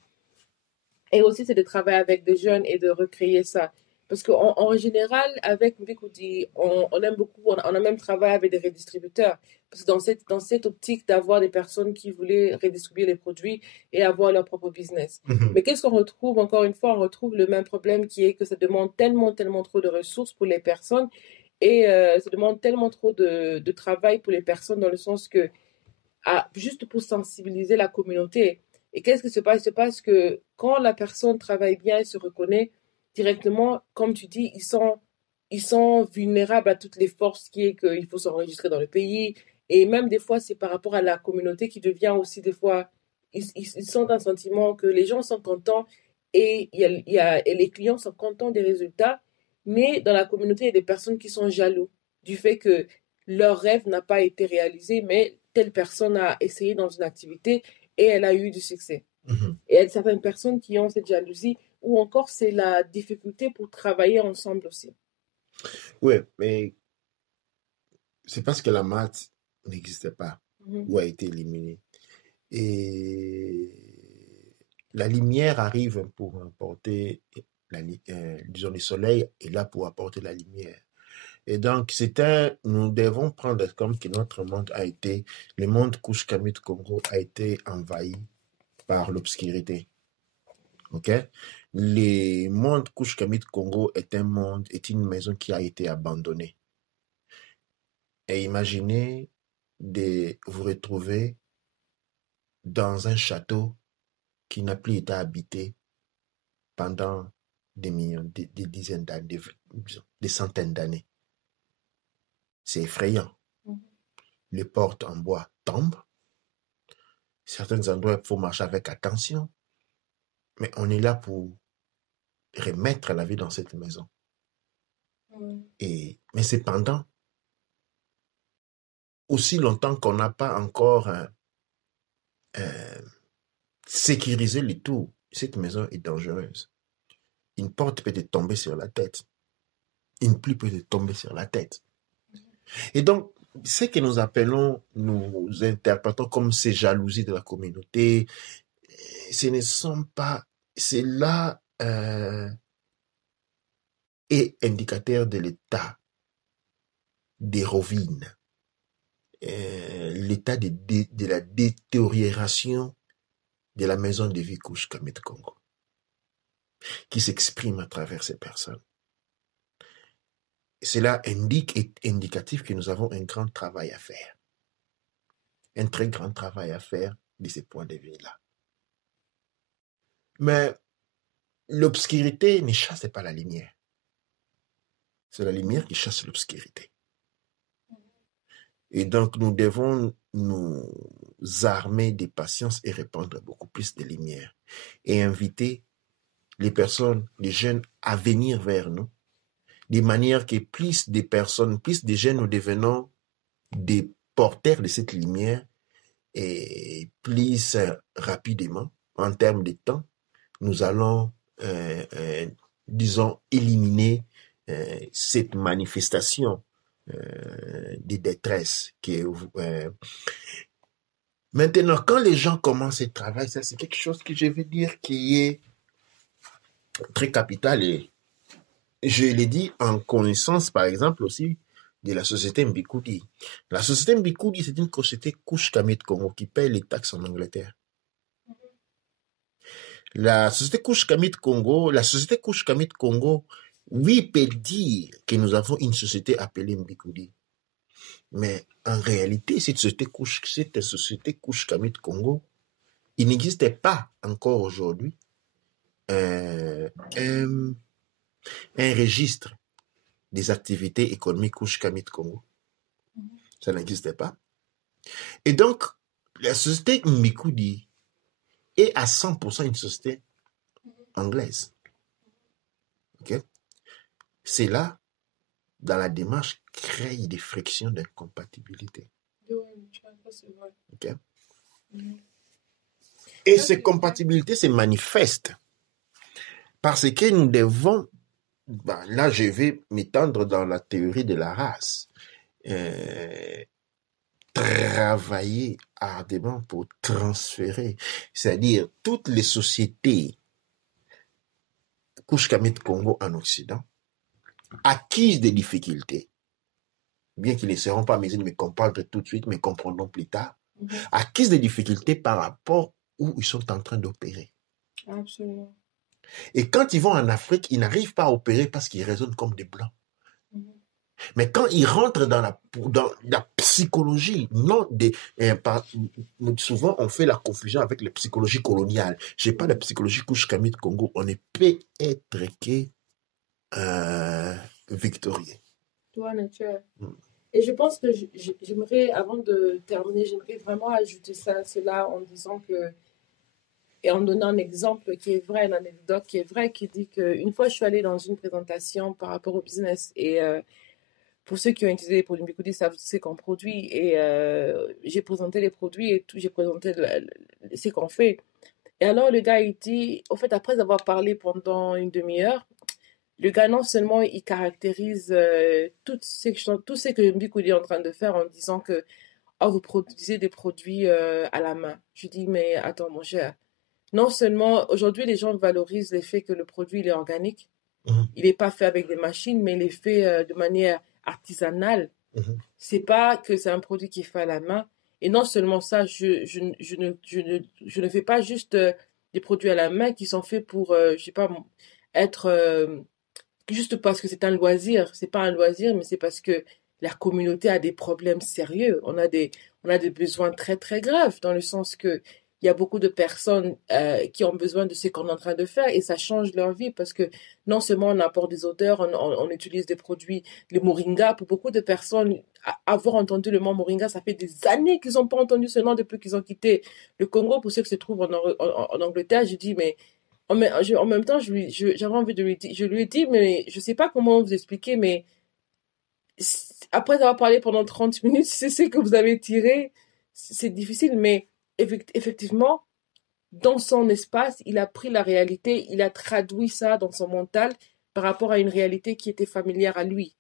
Et aussi, c'est de travailler avec des jeunes et de recréer ça. Parce qu'en général, avec Mbikoudi, on aime beaucoup, on a même travaillé avec des redistributeurs. Parce que dans cette optique d'avoir des personnes qui voulaient redistribuer les produits et avoir leur propre business. Mais qu'est-ce qu'on retrouve? Encore une fois, on retrouve le même problème qui est que ça demande tellement trop de ressources pour les personnes et ça demande tellement trop de travail pour les personnes dans le sens que, juste pour sensibiliser la communauté. Et qu'est-ce qui se passe? Il se passe que quand la personne travaille bien et se reconnaît directement, comme tu dis, ils sont vulnérables à toutes les forces qui est qu'il faut s'enregistrer dans le pays. Et même des fois, c'est par rapport à la communauté qui devient aussi des fois, ils sentent un sentiment que les gens sont contents et et les clients sont contents des résultats. Mais dans la communauté, il y a des personnes qui sont jaloux du fait que leur rêve n'a pas été réalisé, mais telle personne a essayé dans une activité et elle a eu du succès. Et il y a certaines personnes qui ont cette jalousie, ou encore c'est la difficulté pour travailler ensemble aussi. Oui, mais c'est parce que la maths n'existait pas ou a été éliminée. Et la lumière arrive pour apporter, disons, le soleil est là pour apporter la lumière. Et donc, nous devons prendre comme que notre monde le monde Kouch-Kamit Congo a été envahi par l'obscurité. Ok? Le monde Kouch-Kamit Congo est une maison qui a été abandonnée. Et imaginez de vous retrouver dans un château qui n'a plus été habité pendant des millions, des dizaines d'années, des centaines d'années. C'est effrayant. Les portes en bois tombent. Certains endroits, il faut marcher avec attention. Mais on est là pour remettre la vie dans cette maison. Mais cependant, aussi longtemps qu'on n'a pas encore sécurisé le tout, cette maison est dangereuse. Une porte peut te tomber sur la tête. Une pluie peut te tomber sur la tête. Et donc, ce que nous appelons, nous interprétons comme ces jalousies de la communauté, ce ne sont pas... C'est là et indicateur de l'état des rovines, l'état de la détérioration de la maison de vie Couche Kamit Congo, qui s'exprime à travers ces personnes. Cela est indicatif que nous avons un grand travail à faire, un très grand travail à faire de ces points de vue-là. Mais l'obscurité ne chasse pas la lumière. C'est la lumière qui chasse l'obscurité. Et donc, nous devons nous armer de patience et répandre beaucoup plus de lumière. Et inviter les personnes, les jeunes, à venir vers nous, de manière que plus de personnes, plus de jeunes, nous devenons des porteurs de cette lumière et plus rapidement, en termes de temps, nous allons, disons, éliminer cette manifestation de détresse. Maintenant, quand les gens commencent ce travail, ça c'est quelque chose que je veux dire qui est très capital et je l'ai dit en connaissance, par exemple, aussi de la société Mbikoudi. La société Mbikoudi, c'est une société Couche Kamit Congo qui paye les taxes en Angleterre. La société Couche Kamit Congo, oui, peut dire que nous avons une société appelée Mbikoudi. Mais en réalité, cette société Couche Kamit Congo, il n'existait pas encore aujourd'hui un registre des activités économiques Couche Kamit Congo. Ça n'existait pas. Et donc, la société Mbikoudi est à 100% une société anglaise. Okay? C'est là, dans la démarche, crée des frictions d'incompatibilité. Okay? Et ces compatibilités se manifestent parce que nous devons, là je vais m'étendre dans la théorie de la race, travailler ardemment pour transférer, c'est-à-dire toutes les sociétés Couche Kamit Congo en Occident acquisent des difficultés, bien qu'ils ne seront pas mesures de me comprendre tout de suite, mais comprendront plus tard, acquisent des difficultés par rapport où ils sont en train d'opérer. Absolument. Et quand ils vont en Afrique, ils n'arrivent pas à opérer parce qu'ils raisonnent comme des Blancs. Mais quand ils rentrent dans la psychologie, souvent on fait la confusion avec la psychologie coloniale. Je n'ai pas de psychologie Couche Kamit Congo. On ne peut être que victorieux. Et je pense que j'aimerais, avant de terminer, j'aimerais vraiment ajouter cela en disant que, et en donnant un exemple qui est vrai, une anecdote qui est vraie, qui dit qu'une fois je suis allée dans une présentation par rapport au business et pour ceux qui ont utilisé les produits Mbikoudi savent ce qu'on produit et j'ai présenté les produits et tout, j'ai présenté ce qu'on fait. Et alors le gars il dit, au fait après avoir parlé pendant une demi-heure, le gars non seulement il caractérise tout ce que Mbikoudi est en train de faire en disant que vous produisez des produits à la main. Je dis mais attends mon cher, non seulement aujourd'hui les gens valorisent le fait que le produit il est organique, il n'est pas fait avec des machines mais il est fait de manière artisanale. C'est pas que c'est un produit qui est fait à la main. Et non seulement ça, je ne fais pas juste des produits à la main qui sont faits pour, je sais pas, être juste parce que c'est un loisir. C'est pas un loisir, mais c'est parce que la communauté a des problèmes sérieux. On a des besoins très, très graves, dans le sens que il y a beaucoup de personnes qui ont besoin de ce qu'on est en train de faire et ça change leur vie parce que non seulement on apporte des odeurs, on utilise des produits, le moringa. Pour beaucoup de personnes, avoir entendu le mot moringa, ça fait des années qu'ils n'ont pas entendu ce nom depuis qu'ils ont quitté le Congo. Pour ceux qui se trouvent en Angleterre, je dis, mais en même temps, j'avais envie de lui dire, je lui ai dit, mais je ne sais pas comment vous expliquer, mais après avoir parlé pendant 30 minutes, c'est ce que vous avez tiré, c'est difficile, mais effectivement, dans son espace, il a pris la réalité, il a traduit ça dans son mental par rapport à une réalité qui était familière à lui.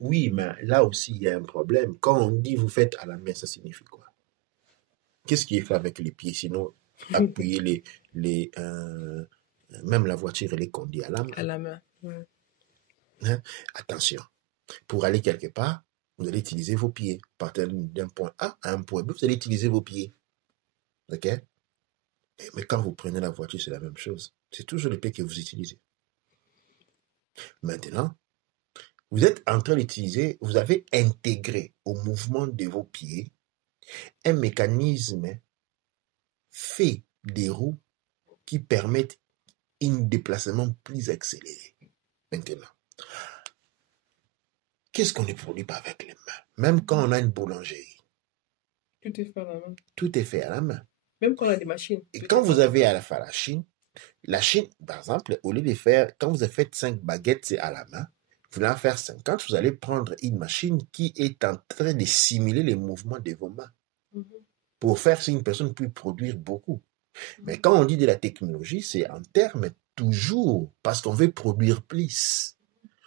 Oui, mais là aussi, il y a un problème. Quand on dit vous faites à la main, ça signifie quoi? Qu'est-ce qui est fait avec les pieds? Sinon, appuyer même la voiture, elle est conduite à la main. À la main. Ouais. Hein? Attention, pour aller quelque part, vous allez utiliser vos pieds. Partir d'un point A à un point B, vous allez utiliser vos pieds. OK? Mais quand vous prenez la voiture, c'est la même chose. C'est toujours les pieds que vous utilisez. Maintenant, vous êtes en train d'utiliser, vous avez intégré au mouvement de vos pieds un mécanisme fait des roues qui permettent un déplacement plus accéléré. Maintenant, qu'est-ce qu'on ne produit pas avec les mains? Même quand on a une boulangerie. Tout est fait à la main. Tout est fait à la main. Même quand on a des machines. Et quand vous avez à faire la Chine, par exemple, au lieu de faire, quand vous avez fait 5 baguettes, c'est à la main. Vous voulez en faire 50, vous allez prendre une machine qui est en train de simuler les mouvements de vos mains. Pour faire si une personne peut produire beaucoup. Mais quand on dit de la technologie, c'est en termes toujours, parce qu'on veut produire plus.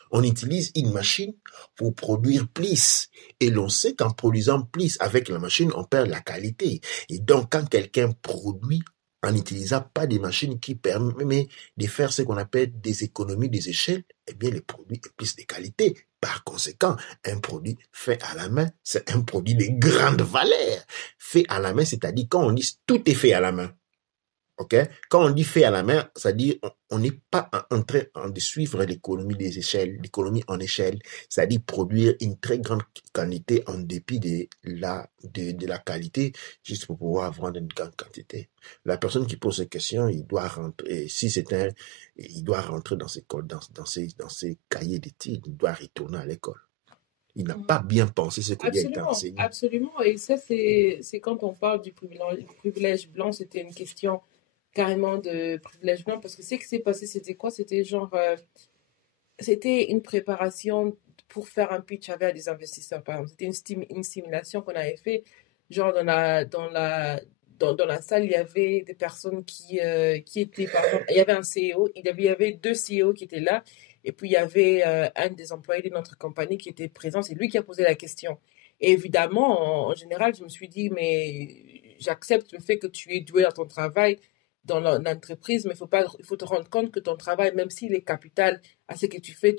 On utilise une machine pour produire plus. Et l'on sait qu'en produisant plus avec la machine, on perd la qualité. Et donc, quand quelqu'un produit en n'utilisant pas des machines qui permettent de faire ce qu'on appelle des économies des échelles, eh bien, le produit est plus de qualité. Par conséquent, un produit fait à la main, c'est un produit de grande valeur. Fait à la main, c'est-à-dire quand on dit tout est fait à la main. Okay? Quand on dit fait à la main, c'est-à-dire on n'est pas en train de suivre l'économie des échelles, l'économie en échelle, c'est-à-dire produire une très grande quantité en dépit de la qualité, juste pour pouvoir vendre une grande quantité. La personne qui pose cette question, il doit rentrer, il doit rentrer dans ses cahiers d'études, il doit retourner à l'école. Il n'a pas bien pensé ce qu'il a été enseigné. Absolument, et ça c'est quand on parle du privilège blanc, c'était une question carrément de privilège blanc, parce que ce qui s'est passé, c'était quoi? C'était genre, c'était une préparation pour faire un pitch avec des investisseurs, par exemple. C'était une simulation qu'on avait fait, genre dans la salle, il y avait des personnes qui étaient, par exemple, il y avait un CEO, il y avait 2 CEO qui étaient là, et puis il y avait un des employés de notre compagnie qui était présent, c'est lui qui a posé la question. Et évidemment, en général, je me suis dit, mais j'accepte le fait que tu es doué dans ton travail, dans l'entreprise, mais il faut te rendre compte que ton travail, même s'il est capital à ce que tu fais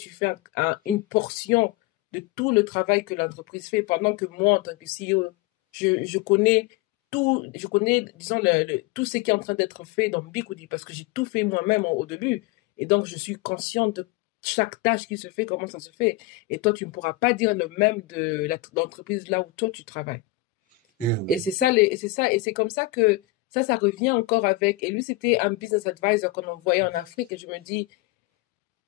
une portion de tout le travail que l'entreprise fait, pendant que moi, en tant que CEO, je connais disons, tout ce qui est en train d'être fait dans Bikoudi, parce que j'ai tout fait moi-même au début. Et donc, je suis consciente de chaque tâche qui se fait, comment ça se fait. Et toi, tu ne pourras pas dire le même de l'entreprise là où toi, tu travailles. Et c'est ça, et c'est comme ça que ça revient encore avec. Et lui, c'était un business advisor qu'on envoyait en Afrique. Et je me dis,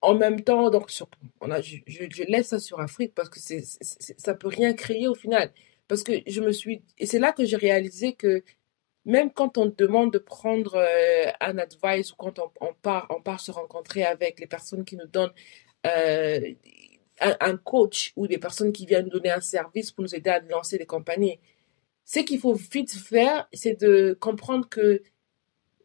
en même temps, donc, je laisse ça sur Afrique parce que ça peut rien créer au final. Parce que et c'est là que j'ai réalisé que même quand on demande de prendre un advice ou quand on part se rencontrer avec les personnes qui nous donnent un coach ou des personnes qui viennent nous donner un service pour nous aider à lancer des compagnies, ce qu'il faut vite faire, c'est de comprendre que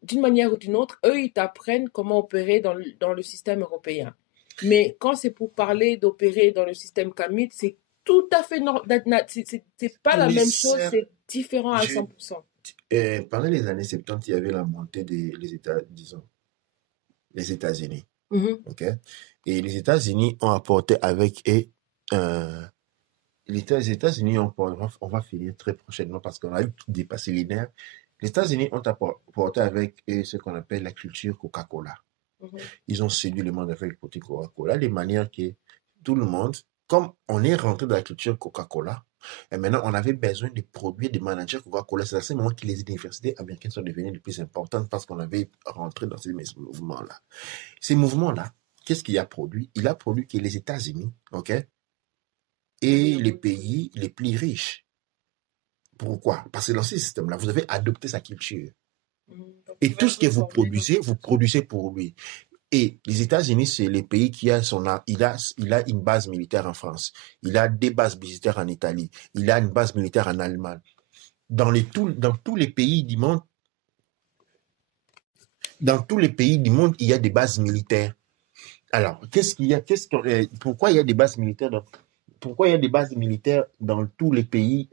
d'une manière ou d'une autre, eux, ils t'apprennent comment opérer dans le système européen. Mais quand c'est pour parler d'opérer dans le système CAMIT, c'est tout à fait c'est pas la même chose, c'est différent à 100%. Pendant les années 70, il y avait la montée des États-Unis. Okay? Et les États-Unis ont apporté avec eux les États-Unis on va finir très prochainement parce qu'on a dépassé les nerfs. Les États-Unis ont apporté avec eux ce qu'on appelle la culture Coca-Cola. Ils ont séduit le monde avec la culture Coca-Cola, de manière que tout le monde, comme on est rentré dans la culture Coca-Cola, et maintenant on avait besoin de produire des managers Coca-Cola. C'est à ce moment que les universités américaines sont devenues les plus importantes parce qu'on avait rentré dans ces mouvements-là. Ces mouvements-là, qu'est-ce qu'il a produit? Il a produit que les États-Unis, ok, et les pays les plus riches. Pourquoi? Parce que dans ce système-là, vous avez adopté sa culture. Et tout ce que vous produisez pour lui. Et les États-Unis, c'est le pays qui a il a une base militaire en France. Il a des bases militaires en Italie. Il a une base militaire en Allemagne. Dans tous les pays du monde, il y a des bases militaires. Alors, pourquoi il y a des bases militaires dans tous les pays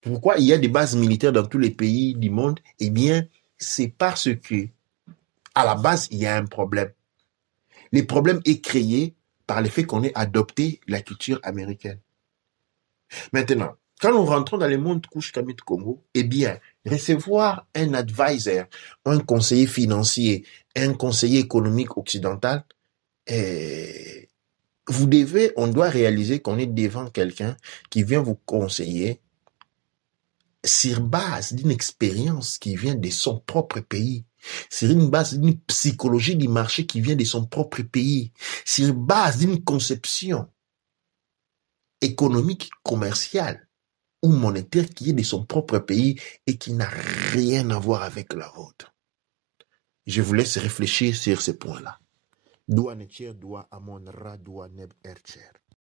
pourquoi il y a des bases militaires dans tous les pays du monde? Eh bien, c'est parce que à la base, il y a un problème. Le problème est créé par le fait qu'on ait adopté la culture américaine. Maintenant, quand nous rentrons dans le monde couche Kamit Congo, eh bien, recevoir un advisor, un conseiller financier, un conseiller économique occidental, on doit réaliser qu'on est devant quelqu'un qui vient vous conseiller sur base d'une expérience qui vient de son propre pays, sur une base d'une psychologie du marché qui vient de son propre pays, sur base d'une conception économique, commerciale ou monétaire qui est de son propre pays et qui n'a rien à voir avec la vôtre. Je vous laisse réfléchir sur ce point-là. Doua Necher, Doua Amon Ra, Doua Neb Ercher.